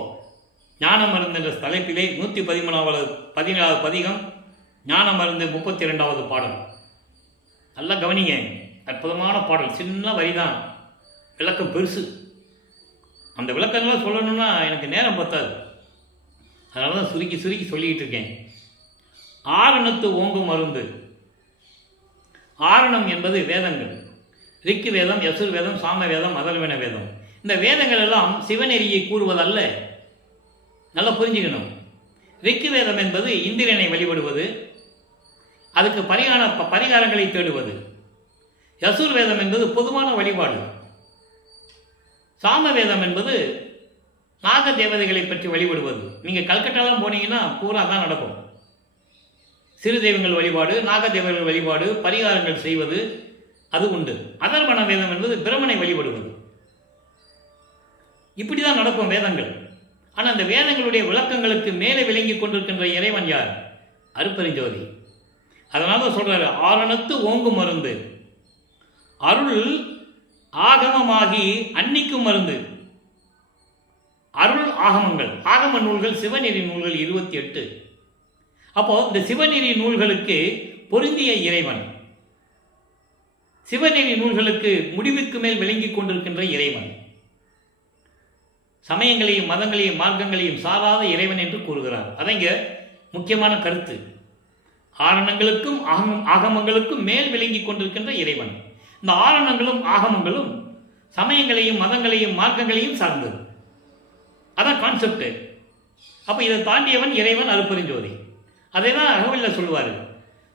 ஞான மருந்து என்ற தலைப்பிலே 117வது பதிகம், ஞான மருந்து 32வது பாடல். நல்லா கவனிங்க, அற்புதமான பாடல். சின்ன வரிதான், விளக்கம் பெருசு. அந்த விளக்கங்களாம் சொல்லணும்னா எனக்கு நேரம் பத்தாது. அதனால தான் சுருக்கி சொல்லிக்கிட்டு இருக்கேன். ஆரணத்து ஓங்கும் மருந்து. ஆரணம் என்பது வேதங்கள். ரிக்கு வேதம், யசுர் வேதம், சாம வேதம், அதர்வன வேதம். இந்த வேதங்கள் எல்லாம் சிவநெறியை கூறுவதல்ல. நல்லா புரிஞ்சுக்கணும். ரிக்கு வேதம் என்பது இந்திரனை வழிபடுவது, அதுக்கு பரிகாரங்களை தேடுவது. யசுர் வேதம் என்பது பொதுவான வழிபாடு. சாம வேதம் என்பது நாக தேவதைகளை பற்றி வழிபடுவது. நீங்கள் கல்கட்டாலாம் போனீங்கன்னா பூரா தான் நடக்கும். சிறு தெய்வங்கள் வழிபாடு, நாக தேவர்கள் வழிபாடு, பரிகாரங்கள் செய்வது, அது உண்டு. அதர்வன வேதம் என்பது பிரமனை வழிபடுவது. இப்படி தான் நடக்கும் வேதங்கள். ஆனால் அந்த வேதங்களுடைய விளக்கங்களுக்கு மேலே விளங்கி கொண்டிருக்கின்ற இறைவன் யார்? அருட்பெருஞ்சோதி. அதனால சொல்றாரு, ஆரணத்து ஓங்கும் மருந்து, அருள் ஆகமமாகி அன்னிக்கும் மருந்து. அருள் ஆகமங்கள், ஆகம நூல்கள், சிவநெறி நூல்கள் 28. அப்போ இந்த சிவநெறி நூல்களுக்கு பொருந்திய இறைவன், சிவநெறி நூல்களுக்கு முடிவுக்கு மேல் விளங்கிக் கொண்டிருக்கின்ற இறைவன், சமயங்களையும் மதங்களையும் மார்க்கங்களையும் சாராத இறைவன் என்று கூறுகிறார். அதங்க முக்கியமான கருத்து. ஆரணங்களுக்கும் ஆகமங்களுக்கும் மேல் விளங்கிக் கொண்டிருக்கின்ற இறைவன். இந்த ஆரணங்களும் ஆகமங்களும் சமயங்களையும் மதங்களையும் மார்க்கங்களையும் சார்ந்தது. அதான் கான்செப்ட். அப்ப இதை தாண்டியவன் இறைவன் அருட்பெருஞ்சோதி. அதை தான் அகவலில் சொல்லுவார்,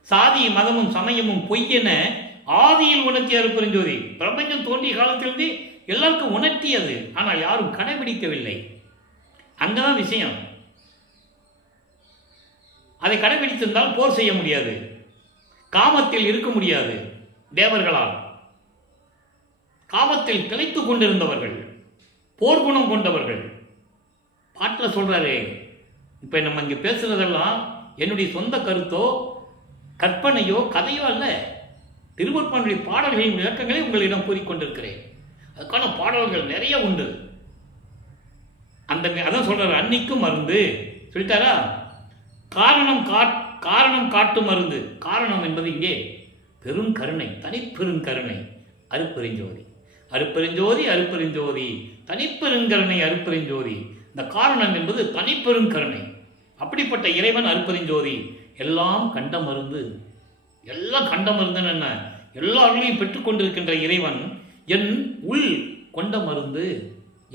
சாதி மதமும் சமயமும் பொய்யென ஆதியில் உணர்த்திய அருட்பெருஞ்சோதி. பிரபஞ்சம் தோன்றிய காலத்திலிருந்து எல்லாருக்கும் உணர்த்தியது, ஆனால் யாரும் கடைபிடிக்கவில்லை. அங்கதான் விஷயம். அதை கடைபிடித்திருந்தால் போர் செய்ய முடியாது, காமத்தில் இருக்க முடியாது. தேவர்களால் காமத்தில் திளைத்துக் கொண்டிருந்தவர்கள், போர்க்குணம் கொண்டவர்கள். பாட்டில் சொல்றாரு, இப்ப நம்ம இங்க பேசுறதெல்லாம் என்னுடைய சொந்த கருத்தோ கற்பனையோ கதையோ அல்ல. திருவள்ளுவனுடைய பாடல்களின் விளக்கங்களை உங்களிடம் கூறிக்கொண்டிருக்கிறேன். அதுக்கான பாடல்கள் நிறைய உண்டு. அதான் சொல்றாரு, அன்னிக்கும் மருந்து சொல்லிட்டாரா. காரணம் காட்டு மருந்து. காரணம் என்பது இங்கே பெரும் கருணை, தனிப்பெருங்கருணை, அருட்பெருஞ்சோதி. அருட்பெருஞ்சோதி அருட்பெருஞ்சோதி, தனிப்பெருங்கருணை அருட்பெருஞ்சோதி. இந்த காரணம் என்பது தனிப்பெருங்கருணை. அப்படிப்பட்ட இறைவன் அருட்பெருஞ்சோதி. எல்லாம் கண்ட மருந்து. எல்லாம் கண்ட மருந்துன்னு என்ன? எல்லாரையும் பெற்றுக்கொண்டிருக்கின்ற இறைவன் என் உள் கொண்ட மருந்து,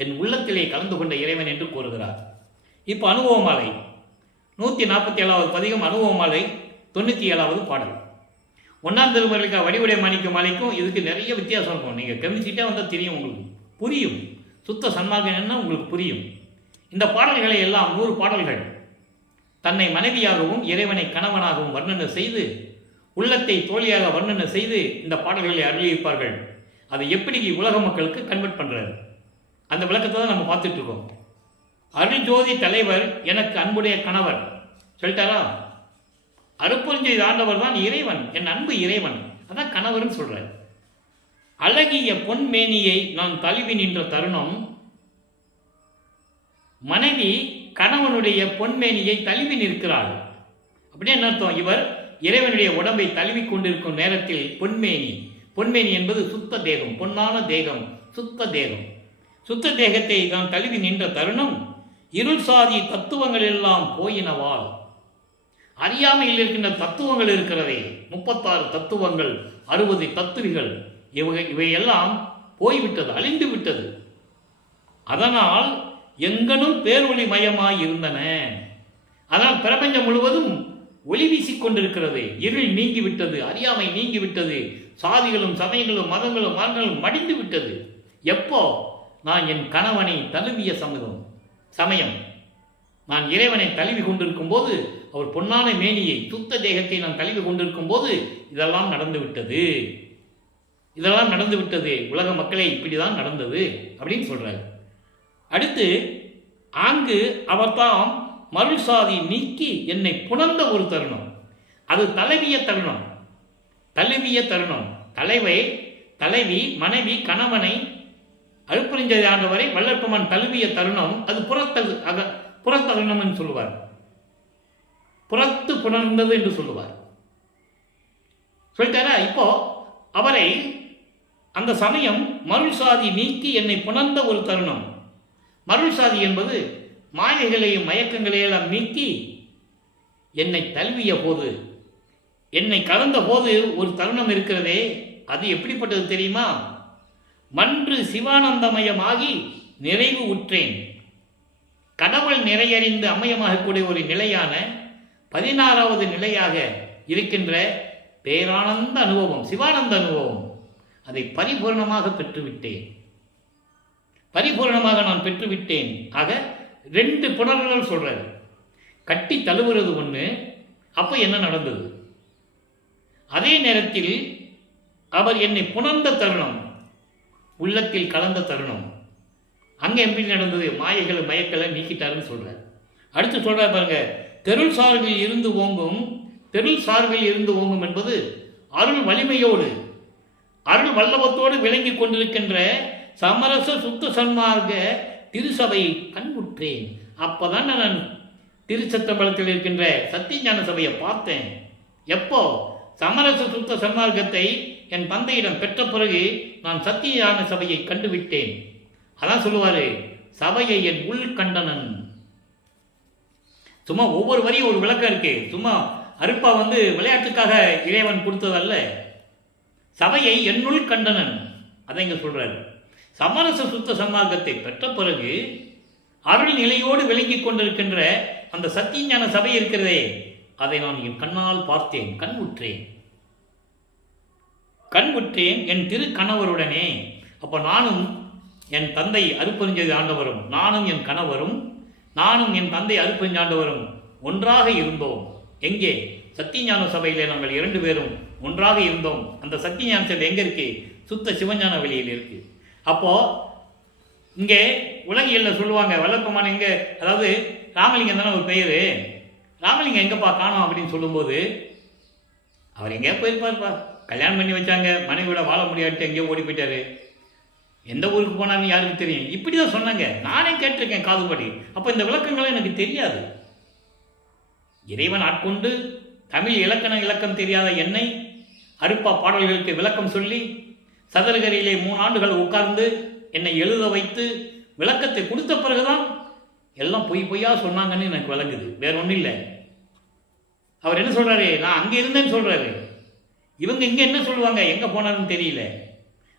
என் உள்ளத்திலே கலந்து கொண்ட இறைவன் என்று கூறுகிறார். இப்போ அனுபவமாலை 147வது பதிகம், அனுபவமாலை 97வது பாடல். 1ஆம் திருமுறைக்கு வடிவுடை மாணிக்க மாலைக்கும் இதுக்கு நிறைய வித்தியாசம் இருக்கும். நீங்கள் கவனிச்சுட்டே வந்தால் தெரியும், உங்களுக்கு புரியும். சுத்த சன்மார்க்கம் என்ன உங்களுக்கு புரியும். இந்த பாடல்களை எல்லாம் 100 பாடல்கள் தன்னை மனைவியாகவும் இறைவனை கணவனாகவும் வர்ணனை செய்து, உள்ளத்தை தோழியாக வர்ணனை செய்து இந்த பாடல்களை அருளியிருப்பார்கள். அதை எப்படி உலக மக்களுக்கு கன்வெர்ட் பண்றாரு, அந்த விளக்கத்தை தான் நம்ம பார்த்துட்டு இருக்கோம். அருள்ஜோதி தலைவர் எனக்கு அன்புடைய கணவர் சொல்லிட்டாரா. அருட்பெருஞ்சோதி ஆண்டவர் தான் இறைவன், என் அன்பு இறைவன், அதான் கணவர்னு சொல்றார். அழகிய பொன்மேனியை நான் தழுவி நின்ற தருணம். மனைவி கணவனுடைய பொன்மேனியை தழுவி நிற்கிறாள். அப்படின்னு என்ன அர்த்தம்? இவர் இறைவனுடைய உடம்பை தழுவி கொண்டிருக்கும் நேரத்தில் பொன்மேனி, பொன்மேனி என்பது சுத்த தேகம், பொன்னான தேகம், சுத்த தேகம். சுத்த தேகத்தை நான் தழுவி நின்ற தருணம். இருள் சாதி தத்துவங்கள் எல்லாம் போயினவாள். அறியாமையில் இருக்கின்ற தத்துவங்கள் இருக்கிறதே, 36 தத்துவங்கள், 60 தத்துவிகள், இவையெல்லாம் போய்விட்டது, அழிந்து விட்டது. அதனால் எங்கனும் பேரொளி மயமாய் இருந்தன. அதனால் பிரபஞ்சம் முழுவதும் ஒளி வீசிக் கொண்டிருக்கிறது. இருள் நீங்கிவிட்டது, அறியாமை நீங்கிவிட்டது, சாதிகளும் சமயங்களும் மதங்களும் மார்க்கங்களும் மடிந்து விட்டது. எப்போ? நான் என் கணவனை தழுவிய சமயம். நான் இறைவனை தழுவி கொண்டிருக்கும் போது, அவர் பொன்னான மேனியை, சுத்த தேகத்தை நான் தழுவி கொண்டிருக்கும் போது இதெல்லாம் நடந்து விட்டது. இதெல்லாம் நடந்து விட்டது. உலக மக்களே, இப்படிதான் நடந்தது அப்படின்னு சொல்றாரு. அடுத்து, அங்கு அவர்தாம் மருள் சாதி நீக்கி என்னை புணர்ந்த ஒரு தருணம். அது தழுவிய தருணம். தழுவிய தருணம். தலைவி மனைவி கணவனை அருட்பெருஞ்சோதி ஆண்டவரை வள்ளற்பெருமான் தழுவிய தருணம். அது புறத்தருணம் என்று சொல்லுவார். புறத்து புணர்ந்தது என்று சொல்லுவார். சொல்லிட்டாரா? இப்போ அவரை அந்த சமயம் மருள் சாதி நீக்கி என்னை புணர்ந்த ஒரு தருணம். மருள் சாதி என்பது மாயைகளையும் மயக்கங்களையெல்லாம் நீக்கி என்னை தழுவிய போது, என்னை கலந்த போது ஒரு தருணம் இருக்கிறதே, அது எப்படிப்பட்டது தெரியுமா? மன்று சிவானந்தமயமாகி நிறைவு உற்றேன். கடவுள் நிறையறிந்து அமயமாகக்கூடிய ஒரு நிலையான 16வது நிலையாக இருக்கின்ற பேரானந்த அனுபவம், சிவானந்த அனுபவம், அதை பரிபூர்ணமாக பெற்றுவிட்டேன். பரிபூர்ணமாக நான் பெற்றுவிட்டேன். ஆக 2 புணர்வுகள் சொல்றாரு. கட்டி தழுவுறது ஒன்று. அப்போ என்ன நடந்தது? அதே நேரத்தில் அவர் என்னை புணர்ந்த தருணம், உள்ளத்தில் கலந்த தருணம், அங்கே எப்படி நடந்தது? மாயைகளை மயக்களை நீக்கிட்டாருன்னு சொல்றார். அடுத்து சொல்றார் பாருங்க, தெருள் சார்பில் இருந்து ஓங்கும், தெருள் சார்பில் இருந்து ஓங்கும் என்பது அருள் வலிமையோடு அருள் வல்லவத்தோடு விளங்கி கொண்டிருக்கின்ற சமரச சுத்த சன்மார்க்க திருசபை கண்முற்றேன். அப்பதான் நான் திருச்சத்தம்பலத்தில் இருக்கின்ற சத்தியஞான சபையை பார்த்தேன். எப்போ? சமரச சுத்த சன்மார்க்கத்தை என் தந்தையிடம் பெற்ற பிறகு நான் சத்தியஞான சபையை கண்டுவிட்டேன். அதான் சொல்லுவாரு, சபையை என் உள் கண்டனன். சும்மா ஒவ்வொரு வரியும் ஒரு விளக்கம் இருக்கு. சும்மா அருப்பா விளையாட்டுக்காக இறைவன் கொடுத்ததல்ல. சபையை என்னுள் கண்டனன், அதை இங்க சொல்றாரு. சமரச சுத்த சன்மார்க்கத்தை பெற்ற பிறகு அருள் நிலையோடு விளங்கி கொண்டிருக்கின்ற அந்த சத்தியஞான சபை இருக்கிறதே, அதை நான் என் கண்ணால் பார்த்தேன். கண்முற்றேன் என் திரு கணவருடனே. அப்போ நானும் என் தந்தை அருப்பெருஞ்சோதி ஆண்டவரும், நானும் என் கணவரும், நானும் என் தந்தை அருப்பெருஞ்சோதி ஆண்டவரும் ஒன்றாக இருந்தோம். எங்கே? சத்தியஞான சபையிலே நாங்கள் 2 பேரும் ஒன்றாக இருந்தோம். அந்த சத்தியஞான சபை எங்கே இருக்கு? சுத்த சிவஞான வெளியில் இருக்கு. அப்போ இங்கே உலகியலில் சொல்லுவாங்க, வல்லப்பமான எங்கே, அதாவது ராமலிங்கம் தானே ஒரு பெயர், ராமலிங்கம் எங்கப்பா காணோம் அப்படின்னு சொல்லும்போது, அவர் எங்கேயா போயிருப்பார்ப்பா, கல்யாணம் பண்ணி வச்சாங்க, மனைவியோட வாழ முடியாட்டு எங்கேயோ ஓடி போயிட்டாரு, எந்த ஊருக்கு போனான்னு யாருக்கு தெரியும், இப்படி தான் சொன்னாங்க. நானே கேட்டிருக்கேன் காதுபடி. அப்போ இந்த விளக்கங்களும் எனக்கு தெரியாது. இறைவன் ஆட்கொண்டு தமிழ் இலக்கம் தெரியாத என்னை அருப்பா பாடல்களுக்கு விளக்கம் சொல்லி சதர்கரியிலே 3 ஆண்டுகள் உட்கார்ந்து என்னை எழுத வைத்து விளக்கத்தை கொடுத்த பிறகுதான் எல்லாம் பொய்யா சொன்னாங்கன்னு எனக்கு விளங்குது. வேற ஒன்றும் இல்லை. அவர் என்ன சொல்றாரு? நான் அங்கே இருந்தேன்னு சொல்றாரு. இவங்க இங்கே என்ன சொல்லுவாங்க? எங்கே போனாருன்னு தெரியல.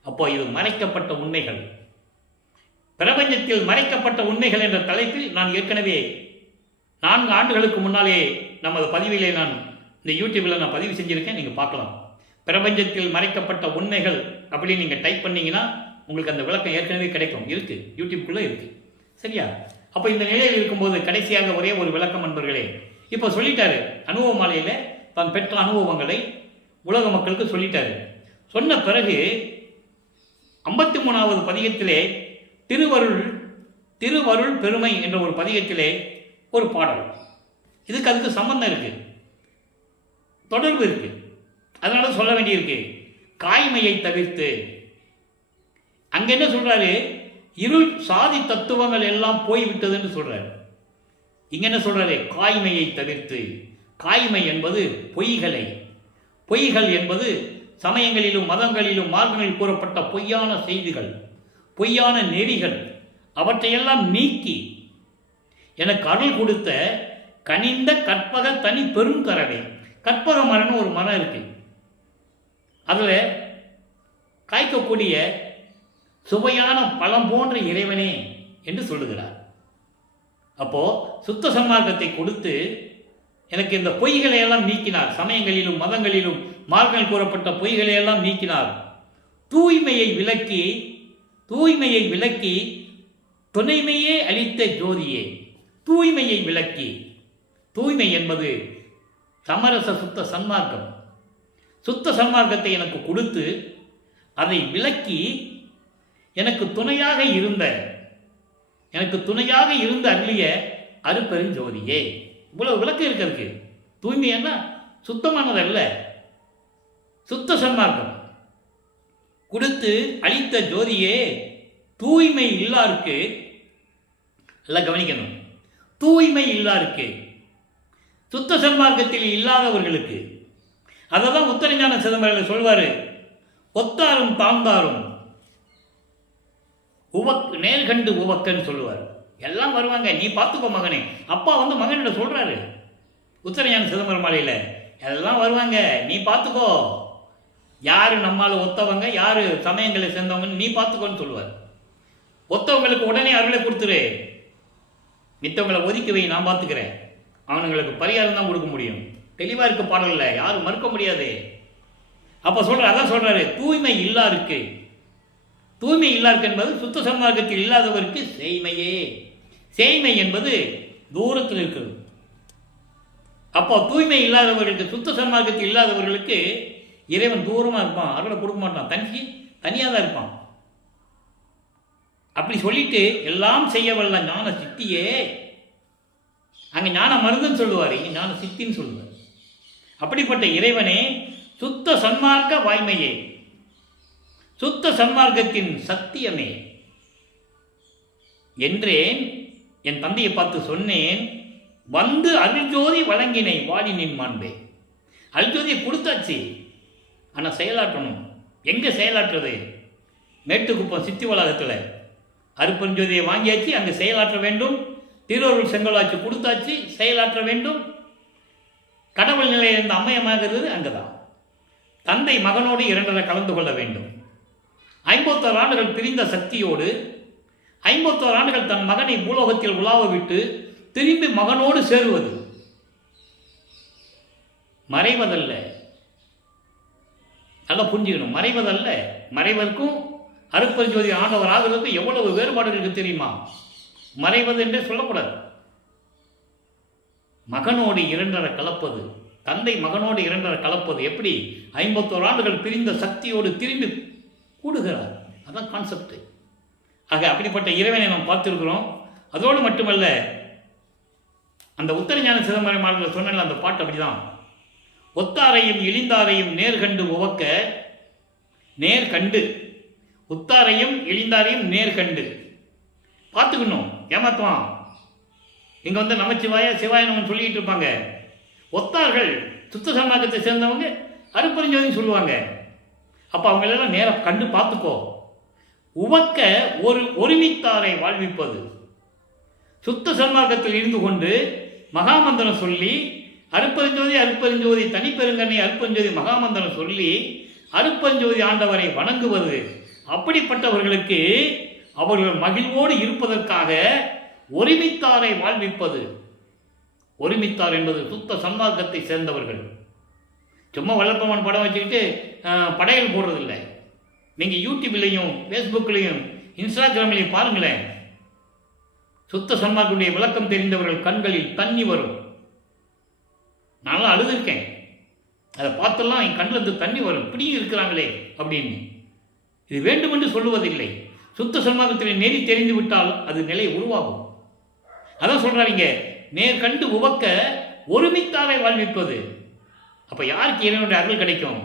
அப்போ இது மறைக்கப்பட்ட உண்மைகள், பிரபஞ்சத்தில் மறைக்கப்பட்ட உண்மைகள் என்ற தலைப்பில் நான் ஏற்கனவே 4 ஆண்டுகளுக்கு முன்னாலே நமது பதிவிலே நான் இந்த யூடியூப்பில் நான் பதிவு செஞ்சுருக்கேன். நீங்கள் பார்க்கலாம். பிரபஞ்சத்தில் மறைக்கப்பட்ட உண்மைகள் அப்படின்னு நீங்கள் டைப் பண்ணிங்கன்னா உங்களுக்கு அந்த விளக்கம் ஏற்கனவே கிடைக்கும். இருக்குது, யூடியூப்குள்ளே இருக்குது. சரியா? அப்போ இந்த நிலையில் இருக்கும்போது கடைசியாக ஒரே ஒரு விளக்கம் நண்பர்களே. இப்போ சொல்லிட்டாரு, அனுபவ மாலையில் தான் பெற்ற அனுபவங்களை உலக மக்களுக்கு சொல்லிட்டாரு. சொன்ன பிறகு 53வது பதிகத்திலே திருவருள் பெருமை என்ற ஒரு பதிகத்திலே ஒரு பாடல். அதுக்கு சம்பந்தம் இருக்கு, தொடர்பு இருக்கு. அதனால சொல்ல வேண்டியிருக்கு. காய்மையை தவிர்த்து, அங்க என்ன சொல்றாரு? இருள் சாதி தத்துவங்கள் எல்லாம் போய்விட்டதுன்னு சொல்றாரு. இங்க என்ன சொல்றாரு? காய்மையை தவிர்த்து. காய்மை என்பது பொய்கள் என்பது சமயங்களிலும் மதங்களிலும் மார்க்கங்களில் கூறப்பட்ட பொய்யான செய்திகள், பொய்யான நெறிகள், அவற்றையெல்லாம் நீக்கி எனக்கு அருள் கொடுத்த கனிந்த கற்பக தனி பெருங்கரவை. கற்பக மரம்னு ஒரு மரம் இருக்கு, அதுல காய்க்கக்கூடிய சுவையான பழம் போன்ற இறைவனே என்று சொல்லுகிறார். அப்போ சுத்த சன்மார்க்கத்தை கொடுத்து எனக்கு இந்த பொய்களை எல்லாம் நீக்கினார். சமயங்களிலும் மதங்களிலும் மார்க்கங்கள் கூறப்பட்ட பொய்களை எல்லாம் நீக்கினார். தூய்மையை விளக்கி துணைமையே அளித்த ஜோதியே. தூய்மையை விளக்கி, தூய்மை என்பது சமரச சுத்த சன்மார்க்கம். சுத்த சன்மார்க்கத்தை எனக்கு கொடுத்து அதை விளக்கி எனக்கு துணையாக இருந்த அருளிய அருப்பெருஞ்சோதியே. இவ்வளவு விளக்கம் இருக்கிறதுக்கு. தூய்மை என்ன? சுத்தமானது அல்ல, சுத்த சன்மார்க்கம் கொடுத்து அளித்த ஜோதியே. தூய்மை இல்லாருக்கு, எல்லாம் கவனிக்கணும், தூய்மை இல்லாருக்கு, சுத்த சன்மார்க்கத்தில் இல்லாதவர்களுக்கு. அதை தான் உத்தரஞான சிதம்பரம் சொல்வாரு, ஒத்தாரும் தாழ்ந்தாரும் நேர்கண்டு உவக்கன்னு சொல்லுவார். எல்லாம் வருவாங்க, நீ பார்த்துக்கோ மகனே. அப்பா மகனிட சொல்றாரு, உத்தரஞான சிதம்பரம் மாலையில் அதெல்லாம் வருவாங்க, நீ பார்த்துக்கோ, யார் நம்மால் ஒத்தவங்க யார் சமயங்களை சேர்ந்தவங்கன்னு நீ பார்த்துக்கோன்னு சொல்லுவார். ஒத்தவங்களுக்கு உடனே அருளை கொடுத்துரு, மித்தவங்களை ஒதுக்கி வை, நான் பார்த்துக்கிறேன், அவனுங்களுக்கு பரிகாரம் தான் கொடுக்க முடியும். தெளிவாக இருக்க பாடலில் யாரும் மறுக்க முடியாது. அப்போ அதான் சொல்கிறாரு, தூய்மை இல்லாருக்கு, தூய்மை இல்லாருக்கு என்பது சுத்த சன்மார்க்கத்தில் இல்லாதவருக்கு செய்மையே. செய்மை என்பது தூரத்தில் இருக்கிறது. அப்போ தூய்மை இல்லாதவர்களுக்கு, சுத்த சன்மார்க்கத்தில் இல்லாதவர்களுக்கு இறைவன் தூரமாக இருப்பான், அருளை கொடுக்க மாட்டான், தனியாக தான் இருப்பான். அப்படி சொல்லிட்டு எல்லாம் செய்ய வல்ல ஞான சித்தியே, அங்கே ஞான மருந்துன்னு சொல்லுவார், இங்கே ஞான சித்தின்னு சொல்லுவார். அப்படிப்பட்ட இறைவனே சுத்த சன்மார்க்க வாய்மையே, சுத்த சன்மார்க்கத்தின் சத்தியமே என்றேன். என் தந்தையை பார்த்து சொன்னேன், வந்து அருள்ஜோதி வழங்கினை வாடினின் மாண்பே. அருள்ஜோதியை கொடுத்தாச்சு, ஆனால் செயலாற்றணும். எங்கே செயலாற்றுறது? மேட்டுக்குப்பம் சித்தி வளாகத்தில் அருப்பெருஞ்சோதியை வாங்கியாச்சு, அங்கே செயலாற்ற வேண்டும். திருவருள் செங்கலாட்சி கொடுத்தாச்சு, செயலாற்ற வேண்டும். கடவுள் நிலையில் இருந்த அம்மையமாகிறது அங்கே தான். தந்தை மகனோடு இரண்டரை கலந்து கொள்ள வேண்டும். 51 ஆண்டுகள் பிரிந்த சக்தியோடு 51 ஆண்டுகள் தன் மகனை பூலோகத்தில் உலாவ விட்டு திரும்பி மகனோடு சேருவது மறைவதல்ல. நல்லா புரிஞ்சுக்கணும், மறைவதல்ல. மறைவதற்கும் அருட்பெருஞ்சோதி ஆண்டவர் ஆகிறதுக்கும் எவ்வளவு வேறுபாடு இருக்கு தெரியுமா? மறைவது என்றே சொல்லக்கூடாது. மகனோடு இரண்டரை கலப்பது, தந்தை மகனோடு இரண்டரை கலப்பது எப்படி? 51 ஆண்டுகள் பிரிந்த சக்தியோடு திரும்பி கூடுகிறார், அதான் கான்செப்ட். ஆக அப்படிப்பட்ட இறைவனை நாம் பார்த்திருக்கிறோம். அதோடு மட்டுமல்ல, அந்த உத்தரஞான சிதம்பரம் மாலையில் சொன்ன அந்த பாட்டு அப்படிதான். ஒத்தாரையும் இழிந்தாரையும் நேர்கண்டு உவக்க, நேர்கண்டு, உத்தாரையும் இழிந்தாரையும் நேர்கண்டு பார்த்துக்கணும், ஏமாத்துவான். இங்கே வந்து நமச்சிவாய சிவாய நம்ம சொல்லிட்டு இருப்பாங்க. ஒத்தார்கள் சுத்த சன்மார்க்கத்தை சேர்ந்தவங்க அருட்பெருஞ்சோதின்னு சொல்லுவாங்க. அப்போ அவங்களெல்லாம் நேராக கண்டு பார்த்துக்கோ. உவக்க ஒருமித்தாரை வாழ்விப்பது, சுத்த சன்மார்க்கத்தில் இருந்து கொண்டு மகாமந்திரம் சொல்லி அருட்பெருஞ்சோதி அருட்பெருஞ்சோதி தனிப்பெருங்கண்ணை அருட்பெருஞ்சோதி மகாமந்திரம் சொல்லி அருட்பெருஞ்சோதி ஆண்டவரை வணங்குவது. அப்படிப்பட்டவர்களுக்கு அவர்கள் மகிழ்வோடு இருப்பதற்காக ஒருமித்தாரை வாழ்விப்பது. ஒருமித்தார் என்பது சுத்த சன்மார்க்கத்தை சேர்ந்தவர்கள். சும்மா வல்லப்பவன் படம் வச்சுக்கிட்டு படையல் போடுறதில்லை. நீங்கள் யூடியூப்லையும் ஃபேஸ்புக்லையும் இன்ஸ்டாகிராம்லையும் பாருங்களேன், சுத்த சன்மார்க்கனுடைய விளக்கம் தெரிந்தவர்கள் கண்களில் தண்ணி வரும். நான்லாம் அழுதுருக்கேன், அதை பார்த்தெல்லாம் என் கண்ணில் தண்ணி வரும், இப்படியும் இருக்கிறாங்களே அப்படின்னு. இது வேண்டுமென்று சொல்லுவதில்லை. சுத்த சன்மார்க்கத்தில் நெறி தெரிந்து விட்டால் அது நிலை உருவாகும். அதான் சொல்றாங்க, நேர் கண்டு உவக்க ஒருமித்தாரை வாழ்விப்பது. அப்ப யாருக்கு இறைவனுடைய அருள் கிடைக்கும்?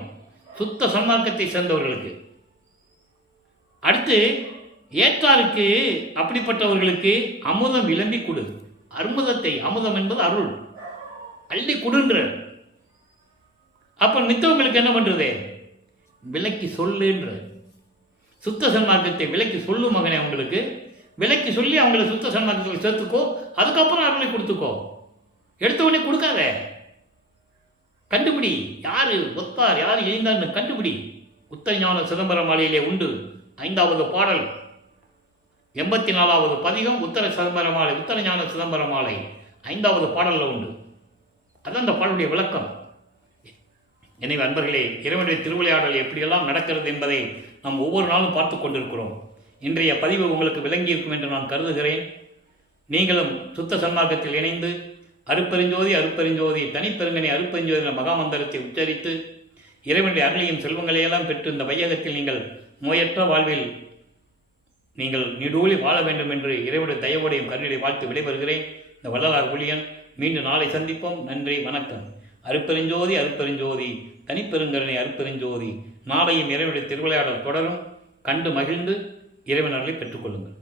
சுத்த சன்மார்க்கத்தை சேர்ந்தவர்களுக்கு. அடுத்து ஏற்றாருக்கு, அப்படிப்பட்டவர்களுக்கு அமுதம் விளம்பி கொடு. அமுதத்தை, அமுதம் என்பது அருள், அள்ளி கொடுன்ற. அப்ப மித்தவங்களுக்கு என்ன பண்றது? விலக்கி சொல்லுன்ற. சுத்த சன்மார்க்கத்தை விலக்கி சொல்லு மகனே, அவங்களுக்கு விலக்கி சொல்லி அவங்களை சுத்த சன்மார்க்கத்தில் சேர்த்துக்கோ, அதுக்கப்புறம் அருளை கொடுத்துக்கோ. எடுத்த உடனே கொடுக்காத, கண்டுபிடி யாரு ஒத்தார் யாரு எழுந்தார்னு கண்டுபிடி. உத்தரஞான சிதம்பரம் மாலையிலே உண்டு 5வது பாடல், 84வது பதிகம் உத்தர சிதம்பரம் மாலை, உத்தரஞான சிதம்பரம் மாலை 5வது பாடலில் உண்டு. அதான் அந்த பாடலுடைய விளக்கம். எனவே அன்பர்களே, இறைவனுடைய திருவிளையாடல் எப்படியெல்லாம் நடக்கிறது என்பதை நாம் ஒவ்வொரு நாளும் பார்த்து கொண்டிருக்கிறோம். இன்றைய பதிவு உங்களுக்கு விளங்கி இருக்கும் என்று நான் கருதுகிறேன். நீங்களும் சுத்த சன்மார்க்கத்தில் இணைந்து அருட்பெருஞ்சோதி அருட்பெருஞ்சோதி தனிப்பெருங்கனை அருட்பெருஞ்சோதி என்ற மகாமந்திரத்தை உச்சரித்து இறைவனுடைய அருளையும் செல்வங்களையெல்லாம் பெற்று இந்த வையகத்தில் நீங்கள் நோயற்ற வாழ்வில் நீங்கள் நீடூழி வாழ வேண்டும் என்று இறைவனுடைய தயவோடையும் கருணையை வாழ்த்து விடைபெறுகிறேன். இந்த வள்ளலார் ஊழியன். மீண்டும் நாளை சந்திப்போம். நன்றி, வணக்கம். அருட்பெருஞ்சோதி அருட்பெருஞ்சோதி தனிப்பெருங்கருணை அருட்பெருஞ்சோதி. நாளையும் இறைவனுடைய திருவிளையாடல் தொடரும். கண்டு மகிழ்ந்து இறைவன் அருளை பெற்றுக்கொள்ளுங்கள்.